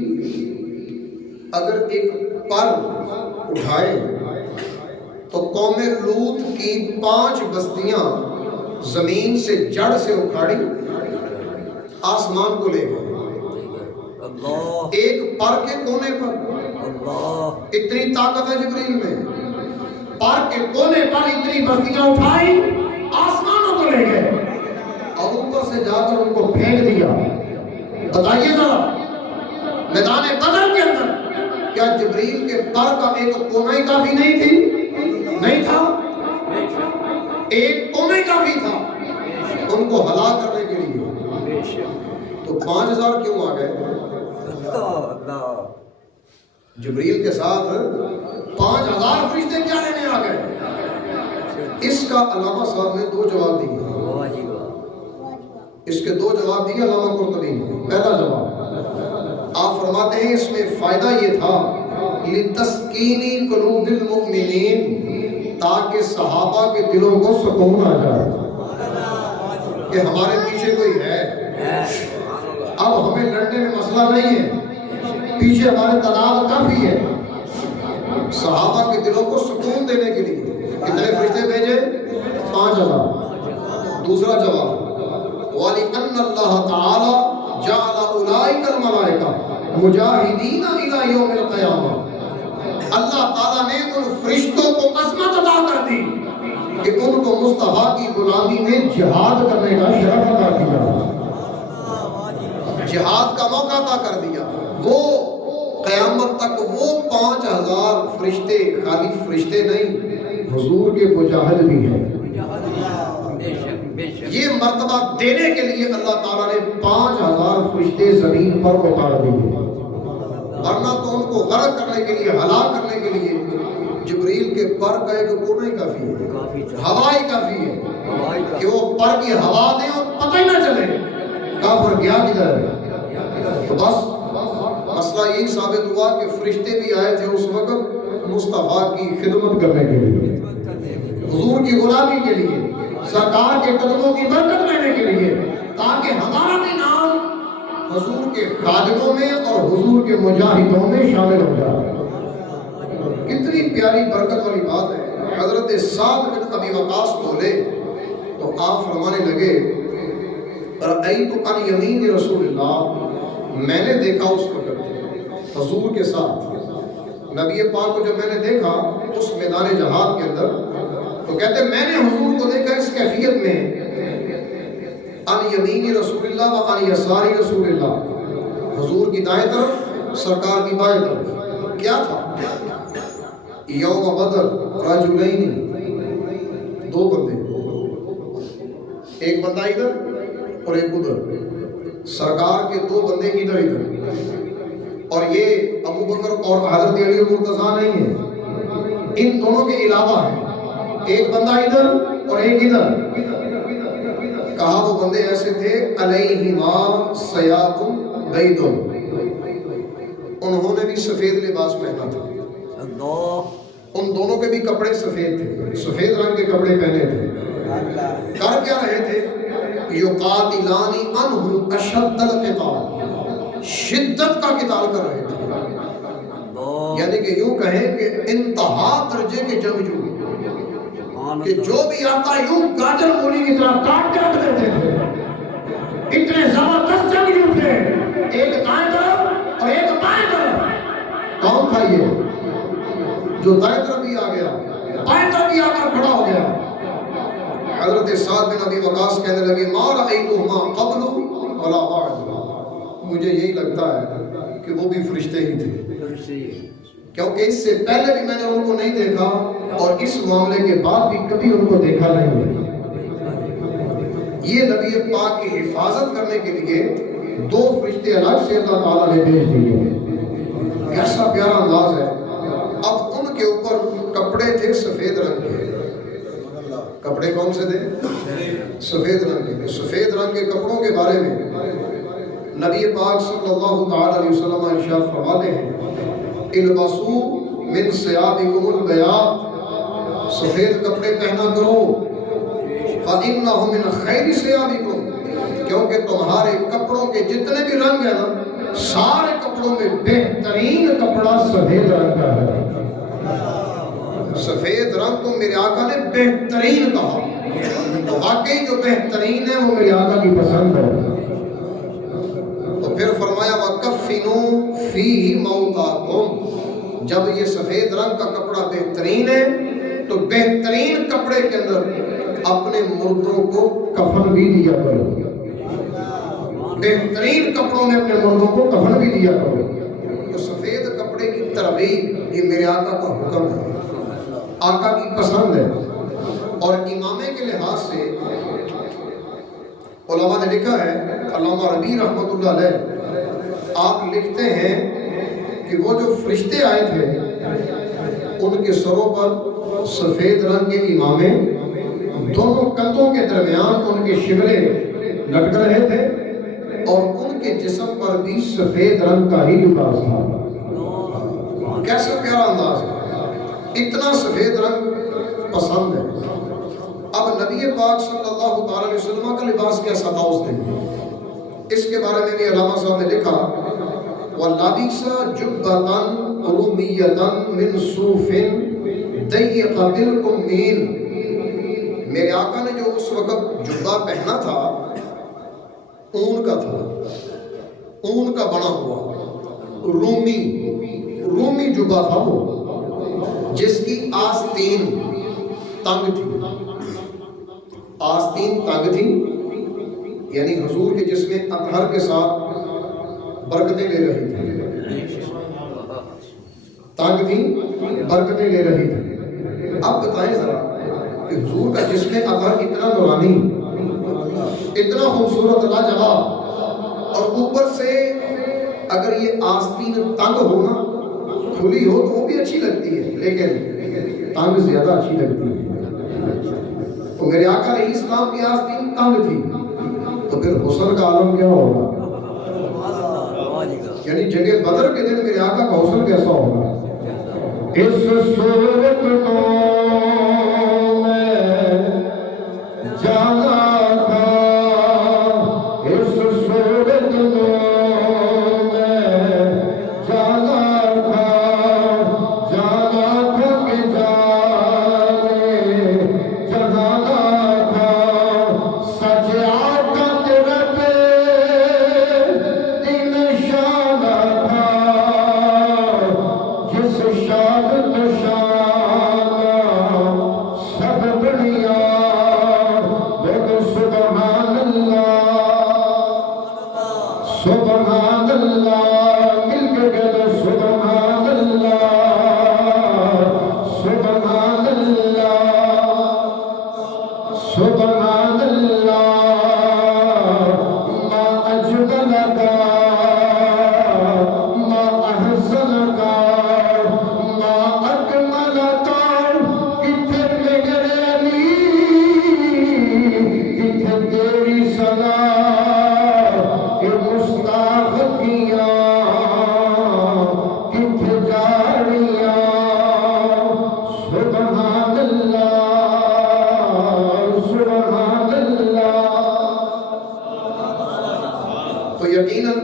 اگر ایک پر اٹھائے تو قوم لوط کی 5 بستیاں زمین سے جڑ سے اکھاڑی آسمان کو لے گئے. ایک پر کے کونے پر اتنی طاقت ہے جبریل میں. پر کے کونے پر اتنی بستیاں اٹھائی آسمانوں کو لے گئے اور اوپر سے جا کر ان کو پھینک دیا. بتائیے ذرا میدان بدر کے اندر کیا جبریل کے پر کا ایک کونا ہی کافی نہیں تھی؟ نہیں تھا. ایک کونا ہی کافی تھا ان کو ہلاک کرنے کے لیے. تو 5000 کیوں آ گئے؟ جبریل کے ساتھ 5000 فرشتے کیا لینے آ گئے؟ اس کا علامہ صاحب نے 2 جواب دیے. اس کے 2 جواب دیے علامہ قرطبی نے. پہلا جواب آپ فرماتے ہیں اس میں فائدہ یہ تھا لِتَسْکِینِ قُلُوبِ الْمُؤْمِنِينَ تاکہ صحابہ کے دلوں کو سکون آ جائے کہ ہمارے پیچھے کوئی ہے. اب ہمیں لڑنے میں مسئلہ نہیں ہے, پیچھے ہمارے تعداد کافی ہے. صحابہ کے دلوں کو سکون دینے کے لیے کتنے فرشتے بھیجے؟ 5000. دوسرا جواب وَلِأَنَّ اللَّهَ تَعَالَى جَعَلَ أُولَئِكَ الْمَلَائِكَةَ مُجَاهِدِينَ إِلَى يَوْمِ الْقِيَامَةِ. اللہ تعالیٰ نے ان فرشتوں کو عظمت عطا کر دی کہ ان کو مصطفیٰ کی غلامی میں جہاد کرنے کا شرف عطا کیا, جہاد کا موقع عطا کر دیا. وہ قیامت تک وہ 5000 فرشتے خالی فرشتے نہیں, حضور کے مجاہد بھی ہیں. یہ مرتبہ دینے کے لیے اللہ تعالیٰ نے 5000 فرشتے زمین پر اتار دیے, ورنہ تو ان کو غرق کرنے کے لیے, ہلاک کرنے کے لیے جبریل کے پر کا ایک کونا ہی کافی ہے, ہوا ہی کافی ہے کہ وہ پر کی ہوا دیں اور پتہ ہی نہ چلے کافر گیا کدھر ہے. تو بس مسئلہ یہی ثابت ہوا کہ فرشتے بھی آئے تھے اس وقت مصطفیٰ کی خدمت کرنے کے لیے, حضور کی غلامی کے لیے, سرکار کے قدموں کی برکت لینے کے لیے, تاکہ ہمارا بھی نام حضور کے خادموں میں اور حضور کے مجاہدوں میں شامل ہو جائے. کتنی پیاری برکت والی بات ہے. حضرت سعد بن ابی وقاص بولے تو آپ فرمانے لگے رأیت عن یمین رسول اللہ, میں نے دیکھا اس وقت حضور کے ساتھ نبی پاک کو جب میں نے دیکھا اس میدان جہاد کے اندر, تو کہتے میں نے حضور کو دیکھا اس کیفیت میں عن یمین رسول اللہ و عن یسار رسول اللہ, حضور کی دائیں طرف سرکار کی بائیں طرف. کیا تھا؟ یوم بدر رجلین, 2 بندے, ایک بندہ ادھر اور ایک ادھر, سرکار کے 2 بندے ادھر ادھر. اور یہ ابو بکر اور حضرت علی مرتضیٰ نہیں ہے, ان دونوں کے علاوہ ہے, ایک بندہ ادھر اور ایک ادھر. کہا وہ بندے ایسے تھے علیہما سیاق بید, انہوں نے بھی سفید لباس پہنا تھا. ان دونوں کے بھی کپڑے سفید تھے, سفید رنگ کے کپڑے پہنے تھے. کر کیا رہے تھے؟ یقاتلان عنہ اشد القتال, شدت کا قتال کر رہے تھے. یعنی کہ یوں کہیں کہ انتہا درجے کے جنگجو کہ جو بھی آتا یوں گاجر مولی کی طرح کاٹ کے رکھ دیتے تھے. اتنے زبردست جنگجو تھے, ایک دائیں طرف اور ایک بائیں طرف. کون تھا یہ جو دائیں طرف بھی آ گیا, بائیں طرف بھی آ کر کھڑا ہو گیا؟ حضرت سعد بن ابی وقاص کہنے لگے ما رأیتہما قبل ولا بعد, مجھے یہی لگتا ہے کہ وہ بھی فرشتے ہی تھے, کیونکہ اس سے پہلے بھی میں نے ان کو نہیں دیکھا اور اس معاملے کے بعد بھی کبھی ان کو دیکھا نہیں. یہ نبی پاک کی حفاظت کرنے کے لیے دو فرشتے الگ سے اللہ تعالیٰ نے بھیج دیے. کیسا پیارا انداز ہے. اب ان کے اوپر کپڑے تھے سفید رنگ کے. کپڑے کون سے تھے؟ سفید رنگ کے. سفید رنگ کے کپڑوں کے بارے میں نبی پاک صلی اللہ تعالی علیہ وسلم ارشاد فرماتے ہیں البسوا من ثيابكم البياض، سفید کپڑے پہنا کرو فإنه من خیر ثيابكم، کیونکہ تمہارے کپڑوں کے جتنے بھی رنگ ہیں نا سارے کپڑوں میں بہترین کپڑا سفید رنگ کا ہے. سفید رنگ کو میرے آقا نے بہترین کہا، تو واقعی جو بہترین ہے وہ میرے آقا کی پسند ہے. تو پھر فرمایا وَكَفِّنُوا فِيهِ مَوْتَاكُمْ، جب یہ سفید رنگ کا کپڑا بہترین ہے تو بہترین کپڑے کے اندر اپنے مردوں کو کفن بھی دیا کرو. بہترین کپڑوں میں اپنے مردوں کو کفن بھی دیا کرو. تو سفید کپڑے کی ترغیب یہ میرے آقا کا حکم ہے، آقا کی پسند ہے. اور امامے کے لحاظ سے علماء نے لکھا ہے، علامہ ربیع رحمۃ اللہ علیہ آپ لکھتے ہیں کہ وہ جو فرشتے آئے تھے ان کے سروں پر سفید رنگ کے امامے، دونوں کندھوں کے درمیان ان کے شملے لٹک رہے تھے اور ان کے جسم پر بھی سفید رنگ کا ہی لباس تھا. کیسا پیارا انداز ہے، اتنا سفید رنگ پسند ہے. اب نبی پاک صلی اللہ تعالی علیہ وسلم کا لباس کیسا تھا اس دن، اس کے بارے میں بھی علامہ صاحب نے لکھا وَلَبِسَ جُبَّةً رُمِّيَّةً مِّن صُوفٍ ضَيِّقَةِ الْكُمِّينَ، میرے آقا نے جو اس وقت جبہ پہنا تھا اون کا تھا، اون کا بنا ہوا رومی جبہ تھا وہ، جس کی آستین تنگ تھی. آستین تنگ تھی یعنی حضور کے جسم اطہر کے ساتھ برکتیں لے رہی تھی، تنگ تھی برکتیں لے رہی تھی. اب بتائیں ذرا کہ حضور کا جسم اطہر اتنا نورانی، اتنا خوبصورت لاجواب، اور اوپر سے اگر یہ آستین تنگ ہو نا، کھلی ہو تو وہ بھی اچھی لگتی ہے لیکن تنگ زیادہ اچھی لگتی ہے. تو میرے آقا علیہ السلام کی آستین تنگ تھی تو پھر حسن کا عالم کیا ہوگا؟ یعنی جنگ بدر کے دن میرے آقا کا حسن کیسا ہوگا؟ اس صورت کو میں جانا تھا، اس صورت کو میں جانا تھا، جانا تھا کہ جانے جانا تھا، سجا کا تیرے دل شانہ تھا، جس شان تو شانہ سب بڑھیا بولو سبحان اللہ، سبحان اللہ، مل کے کہو سبحان اللہ، سبحان اللہ، سبحان اللہ. ما اجملک ما احسنک ما اکملک، کتنے میرے علی، کتنے تیری صدا کہ مستاق کیا، کتنے جاڑیاں، سبحان اللہ، سبحان اللہ. تو یقیناً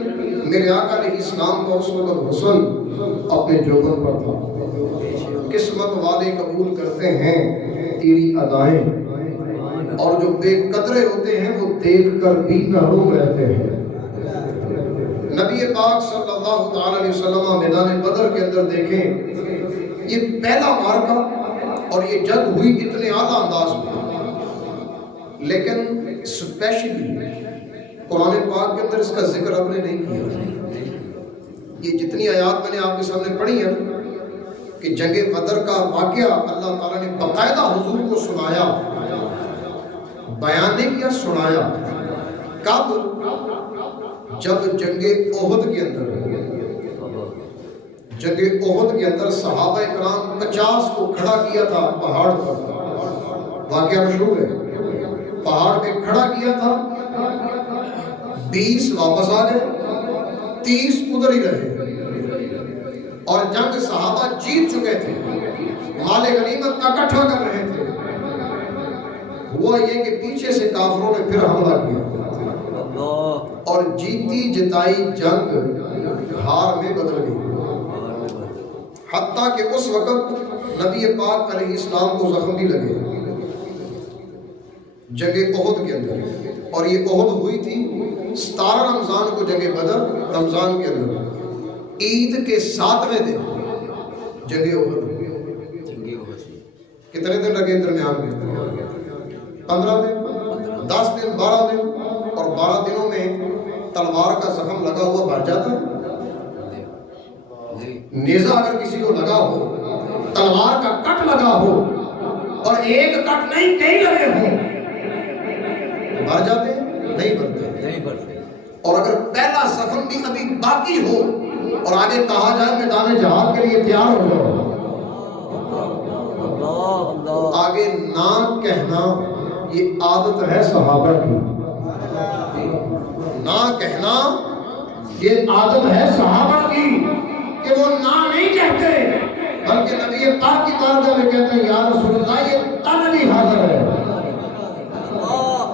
میرے آقا علیہ السلام کا اس وقت حسن اپنے جوبن پر تھا. قسمت والے قبول کرتے ہیں تیری ادائیں، اور جو بے قدرے ہوتے ہیں وہ دیکھ کر بھی محروم رہتے ہیں. نبی پاک صلی اللہ تعالی علیہ وسلم میدان بدر کے اندر دیکھیں، یہ پہلا مارکہ اور یہ جنگ ہوئی اتنے اعلیٰ انداز میں، لیکن اسپیشلی قرآن پاک کے اندر اس کا ذکر ہم نے نہیں کیا. یہ جتنی آیات میں نے آپ کے سامنے پڑھی ہیں کہ جنگ بدر کا واقعہ اللہ تعالیٰ نے باقاعدہ حضور کو سنایا، بیان نہیں کیا، سنایا۔ کب؟ جب جنگ احد کے اندر، جنگ احد کے اندر صحابہ کرام 50 کو کھڑا کیا تھا پہاڑ پر، واقعہ مشہور ہے، پہاڑ پہ کھڑا کیا تھا، 20 واپس آ گئے، 30 ادھر ہی رہے، اور جنگ صحابہ جیت چکے تھے، مال غنیمت کا اکٹھا کر رہے تھے۔ ہوا یہ کہ پیچھے سے کافروں نے پھر حملہ کیا اور جیتی جتائی جنگ ہار میں بدل گئی، حتیٰ کہ اس وقت نبی پاک علیہ السلام کو زخم بھی لگے جنگ احد کے اندر۔ اور یہ احد ہوئی تھی 17 رمضان کو، جنگ بدر رمضان کے اندر، عید کے 7ویں دن جنگ احد۔ کتنے دن لگے درمیان میں؟ 15 دن، 10 دن، 12 دن، اور 12 دنوں میں تلوار کا زخم لگا ہوا بھر جاتا ہے۔ نیزہ اگر کسی کو لگا ہو، تلوار کا کٹ لگا ہو، اور ایک کٹ نہیں کئی لگے ہوں، بھر جاتے ہیں؟ نہیں بھرتے۔ اور اگر پہلا زخم بھی ابھی باقی ہو اور آگے کہا جائے میدان جہاد کے لیے تیار ہو جاؤ، آگے نہ کہنا یہ عادت ہے صحابہ کی، نہ کہنا یہ عادت ہے صحابہ کی کہ وہ نہ نہیں کہتے، بلکہ نبی پاک کی بارگاہ میں کہتے ہیں یا رسول اللہ یہ تن بھی حاضر ہے،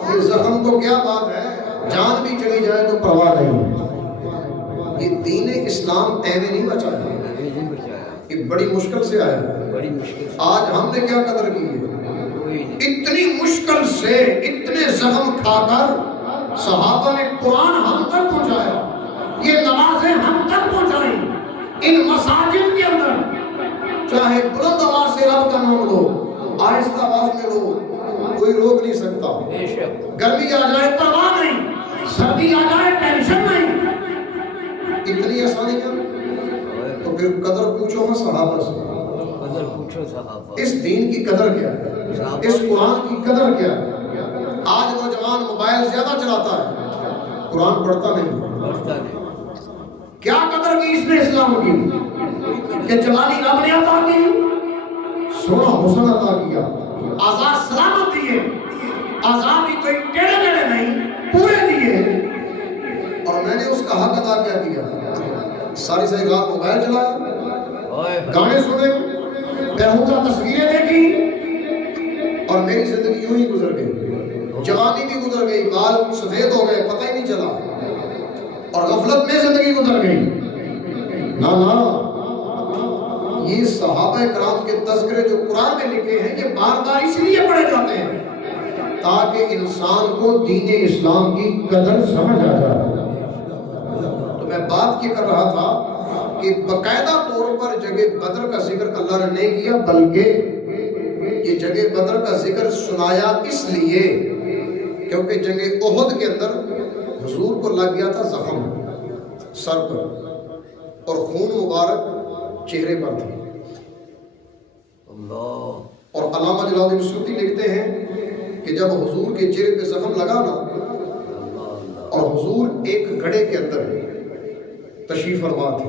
یہ زخم تو کیا بات ہے، جان بھی چلی جائے تو پرواہ نہیں۔ یہ دین اسلام ایویں نہیں بچا ہے، یہ بڑی مشکل سے آیا ہے۔ آج ہم نے کیا قدر کی ہے؟ اتنی مشکل سے اتنے زخم کھا کر صحابہ نے قرآن ہم تک پہنچایا، یہ نمازیں ہم تک پہنچائیں، ان مساجد کے اندر چاہے بلند آواز سے رب کا نام لو، آہستہ آواز میں لو، کوئی روک نہیں سکتا، گرمی آ جائے پرواہ نہیں، سردی آ جائے ٹینشن نہیں، اتنی آسانی کیا؟ تو پھر قدر پوچھو ہاں صحابہ سے، اس دین کی قدر کیا ہے، اس قرآن کی قدر کیا ہے۔ آج نوجوان موبائل زیادہ چلاتا ہے، قرآن پڑھتا نہیں۔ کیا قدر کی اس نے اسلام کی کہ جوانی رب نے عطا کی، سونا حسن عطا کیا، آزاد سلامت دیے، آزاد بھی کوئی ٹیڑے ٹیڑے نہیں، پورے دیے، اور میں نے اس کا حق ادا کیا، ساری ساری رات موبائل چلایا، گانے سنے، بیہودہ تصویریں دیکھی، اور میری زندگی یوں ہی گزر گئی، جوانی بھی گزر گئی، بال سفید ہو گئے، پتہ ہی نہیں چلا، اور غفلت میں زندگی گزر گئی۔ نہ یہ صحابہ کرام کے تذکرے جو قرآن میں لکھے ہیں، یہ بار بار اس لیے پڑھے جاتے ہیں تاکہ انسان کو دین اسلام کی قدر سمجھ آ جائے۔ تو میں بات یہ کر رہا تھا کہ باقاعدہ طور پر جنگ بدر کا ذکر اللہ نے نہیں کیا، بلکہ یہ جنگ بدر کا ذکر سنایا اس لیے کیونکہ جنگ احد کے اندر حضور کو لگ گیا تھا زخم سر پر، اور خون مبارک چہرے پر تھا۔ اور علامہ جلال الدین سیوطی لکھتے ہیں کہ جب حضور کے چہرے پہ زخم لگا نا، اور حضور ایک گھڑے کے اندر تشریف فرما تھے،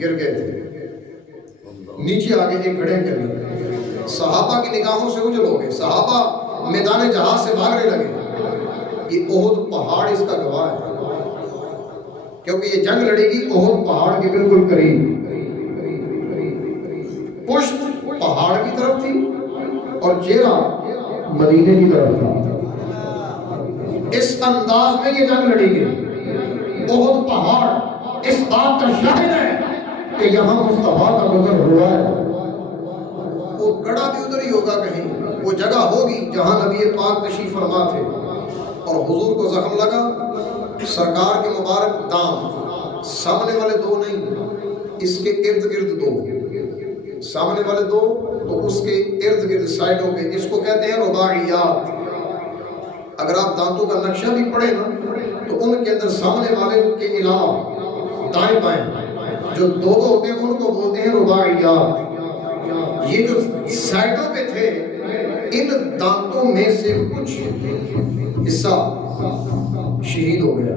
گر گئے تھے، نیچے آگے ایک گھڑے کے اندر، صحابہ کی نگاہوں سے اجل ہو گئے، صحابہ میدان جہاد سے بھاگنے لگے۔ یہ احد پہاڑ اس کا گواہ ہے، کیونکہ یہ جنگ لڑے گی احد پہاڑ کے بالکل قریب، پشت پہاڑ کی طرف تھی اور چہرہ مدینے کی طرف تھا۔ اس انداز میں یہ جنگ لڑی گئی۔ احد پہاڑ اس بات کا شاہد ہے کہ یہاں مصطفیٰ کا گزر ہوا ہے۔ وہ گڑھا بھی ادھر ہی ہوگا، کہیں وہ جگہ ہوگی جہاں نبی پاک تشریف فرما تھے، اور حضور کو زخم لگا، سرکار کے مبارک دام، سامنے والے دو نہیں، اس کے ارد گرد دو، سامنے والے دو تو اس کے ارد گرد سائڈوں پہ، اس کو کہتے ہیں رباعیات۔ اگر آپ دانتوں کا نقشہ بھی پڑھیں نا تو ان کے اندر سامنے والے کے علاوہ دائیں بائیں جو دو دو ہوتے ہیں ان کو بولتے ہیں رباعیات۔ یہ جو سائڈوں پہ تھے ان دانتوں میں سے کچھ حصہ شہید ہو گیا.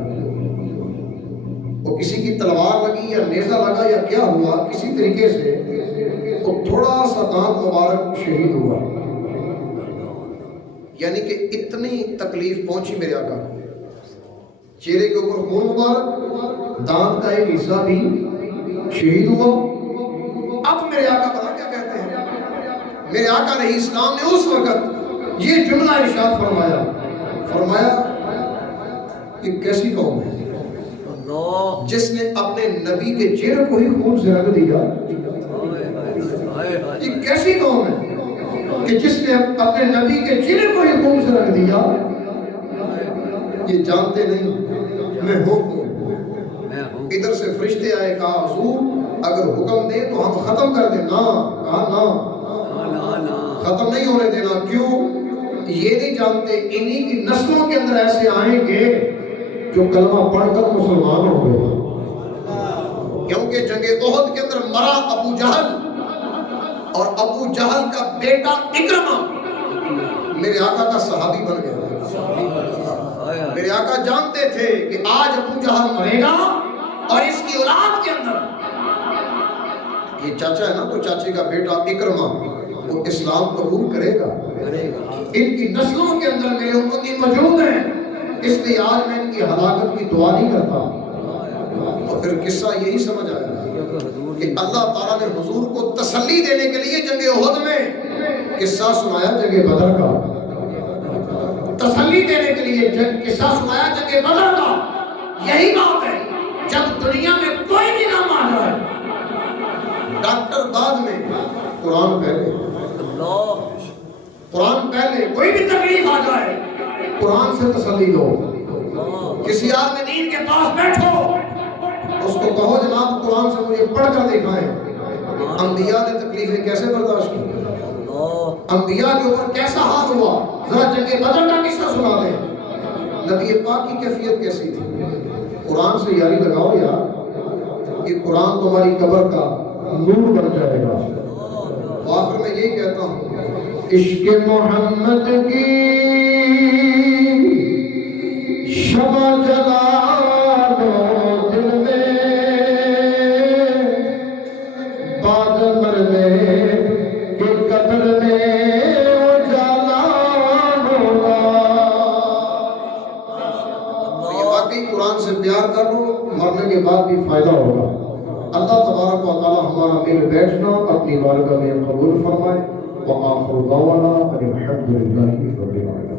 وہ کسی کی تلوار لگی یا نیزہ لگا یا کیا ہوا، کسی طریقے سے وہ تھوڑا سا دانت مبارک شہید ہوا. یعنی کہ اتنی تکلیف پہنچی میرے آقا کو. چہرے کے اوپر خون مبارک، دانت کا ایک حصہ بھی شہید ہوا. اب میرے آقا پتہ کیا کہتے ہیں؟ میرے آقا علیہ السلام نے اس وقت یہ جملہ ارشاد فرمایا کہ کیسی قوم ہے جس نے اپنے نبی کے چہرے کو ہی خون سے رنگ دیا. یہ کیسی قوم ہے کہ جس نے اپنے نبی کے چہرے کو ہی خون سے رنگ دیا. یہ جانتے نہیں میں ہوں. ادھر سے فرشتے آئے، کہا حضور اگر حکم دے تو ہم ختم کر دیں. کہا نا، ختم نہیں ہونے دینا. کیوں؟ یہ نہیں جانتے انہی کی نسلوں کے اندر ایسے آئیں گے جو کلمہ پڑھ کر مسلمان ہو گئے. کیونکہ جنگ احد کے اندر مرا ابو جہل، اور ابو جہل کا بیٹا اکرمہ میرے آقا کا صحابی بن گیا. میرے آقا جانتے تھے کہ آج ابو جہل مرے گا اور اس کی اولاد کے اندر یہ چاچا ہے نا، تو چاچے کا بیٹا اکرمہ وہ اسلام قبول کرے گا. ان کی نسلوں کے اندر میرے امتی موجود ہیں، اس لیے آج میں ان کی ہلاکت کی دعا نہیں کرتا. تو پھر قصہ یہی سمجھ آیا کہ اللہ تعالیٰ نے حضور کو تسلی دینے کے لیے جنگ احد میں قصہ سنایا جنگ بدر کا. تسلی دینے کے لیے قصہ سنایا جنگ بدر کا. یہی بات ہے جب دنیا میں کوئی بھی نام آ جائے، ڈاکٹر بعد میں، قرآن پہلے. قرآن پہلے. کوئی بھی تکلیف آ جائے قرآن سے تسلی دو. کسی عالم دین کے پاس بیٹھو، اس کو کہو جناب قرآن سے مجھے پڑھ کر دکھائیں انبیاء نے تکلیفیں کیسے برداشت کی، انبیاء کے اوپر کیسا حال ہوا. ذرا جنگ بدر کا قصہ سنا دیں، نبی پاک کی کیفیت کیسی تھی. قرآن سے یاری لگاؤ یار، یہ قرآن تمہاری قبر کا نور بن جائے گا. آخر میں یہی کہتا ہوں، عشق محمد کی شمع جلا دو دل میں، بعد مرنے کے قبر میں اجالا ہوگا. یہ واقعی قرآن سے پیار کر لو، مرنے کے بعد بھی فائدہ ہوگا. اللہ تبارک و تعالی ہمارا میرے بیٹھنا اپنی بارگاہ میں قبول فرمائے. وآخر دعوانا الحمد للہ رب العالمین.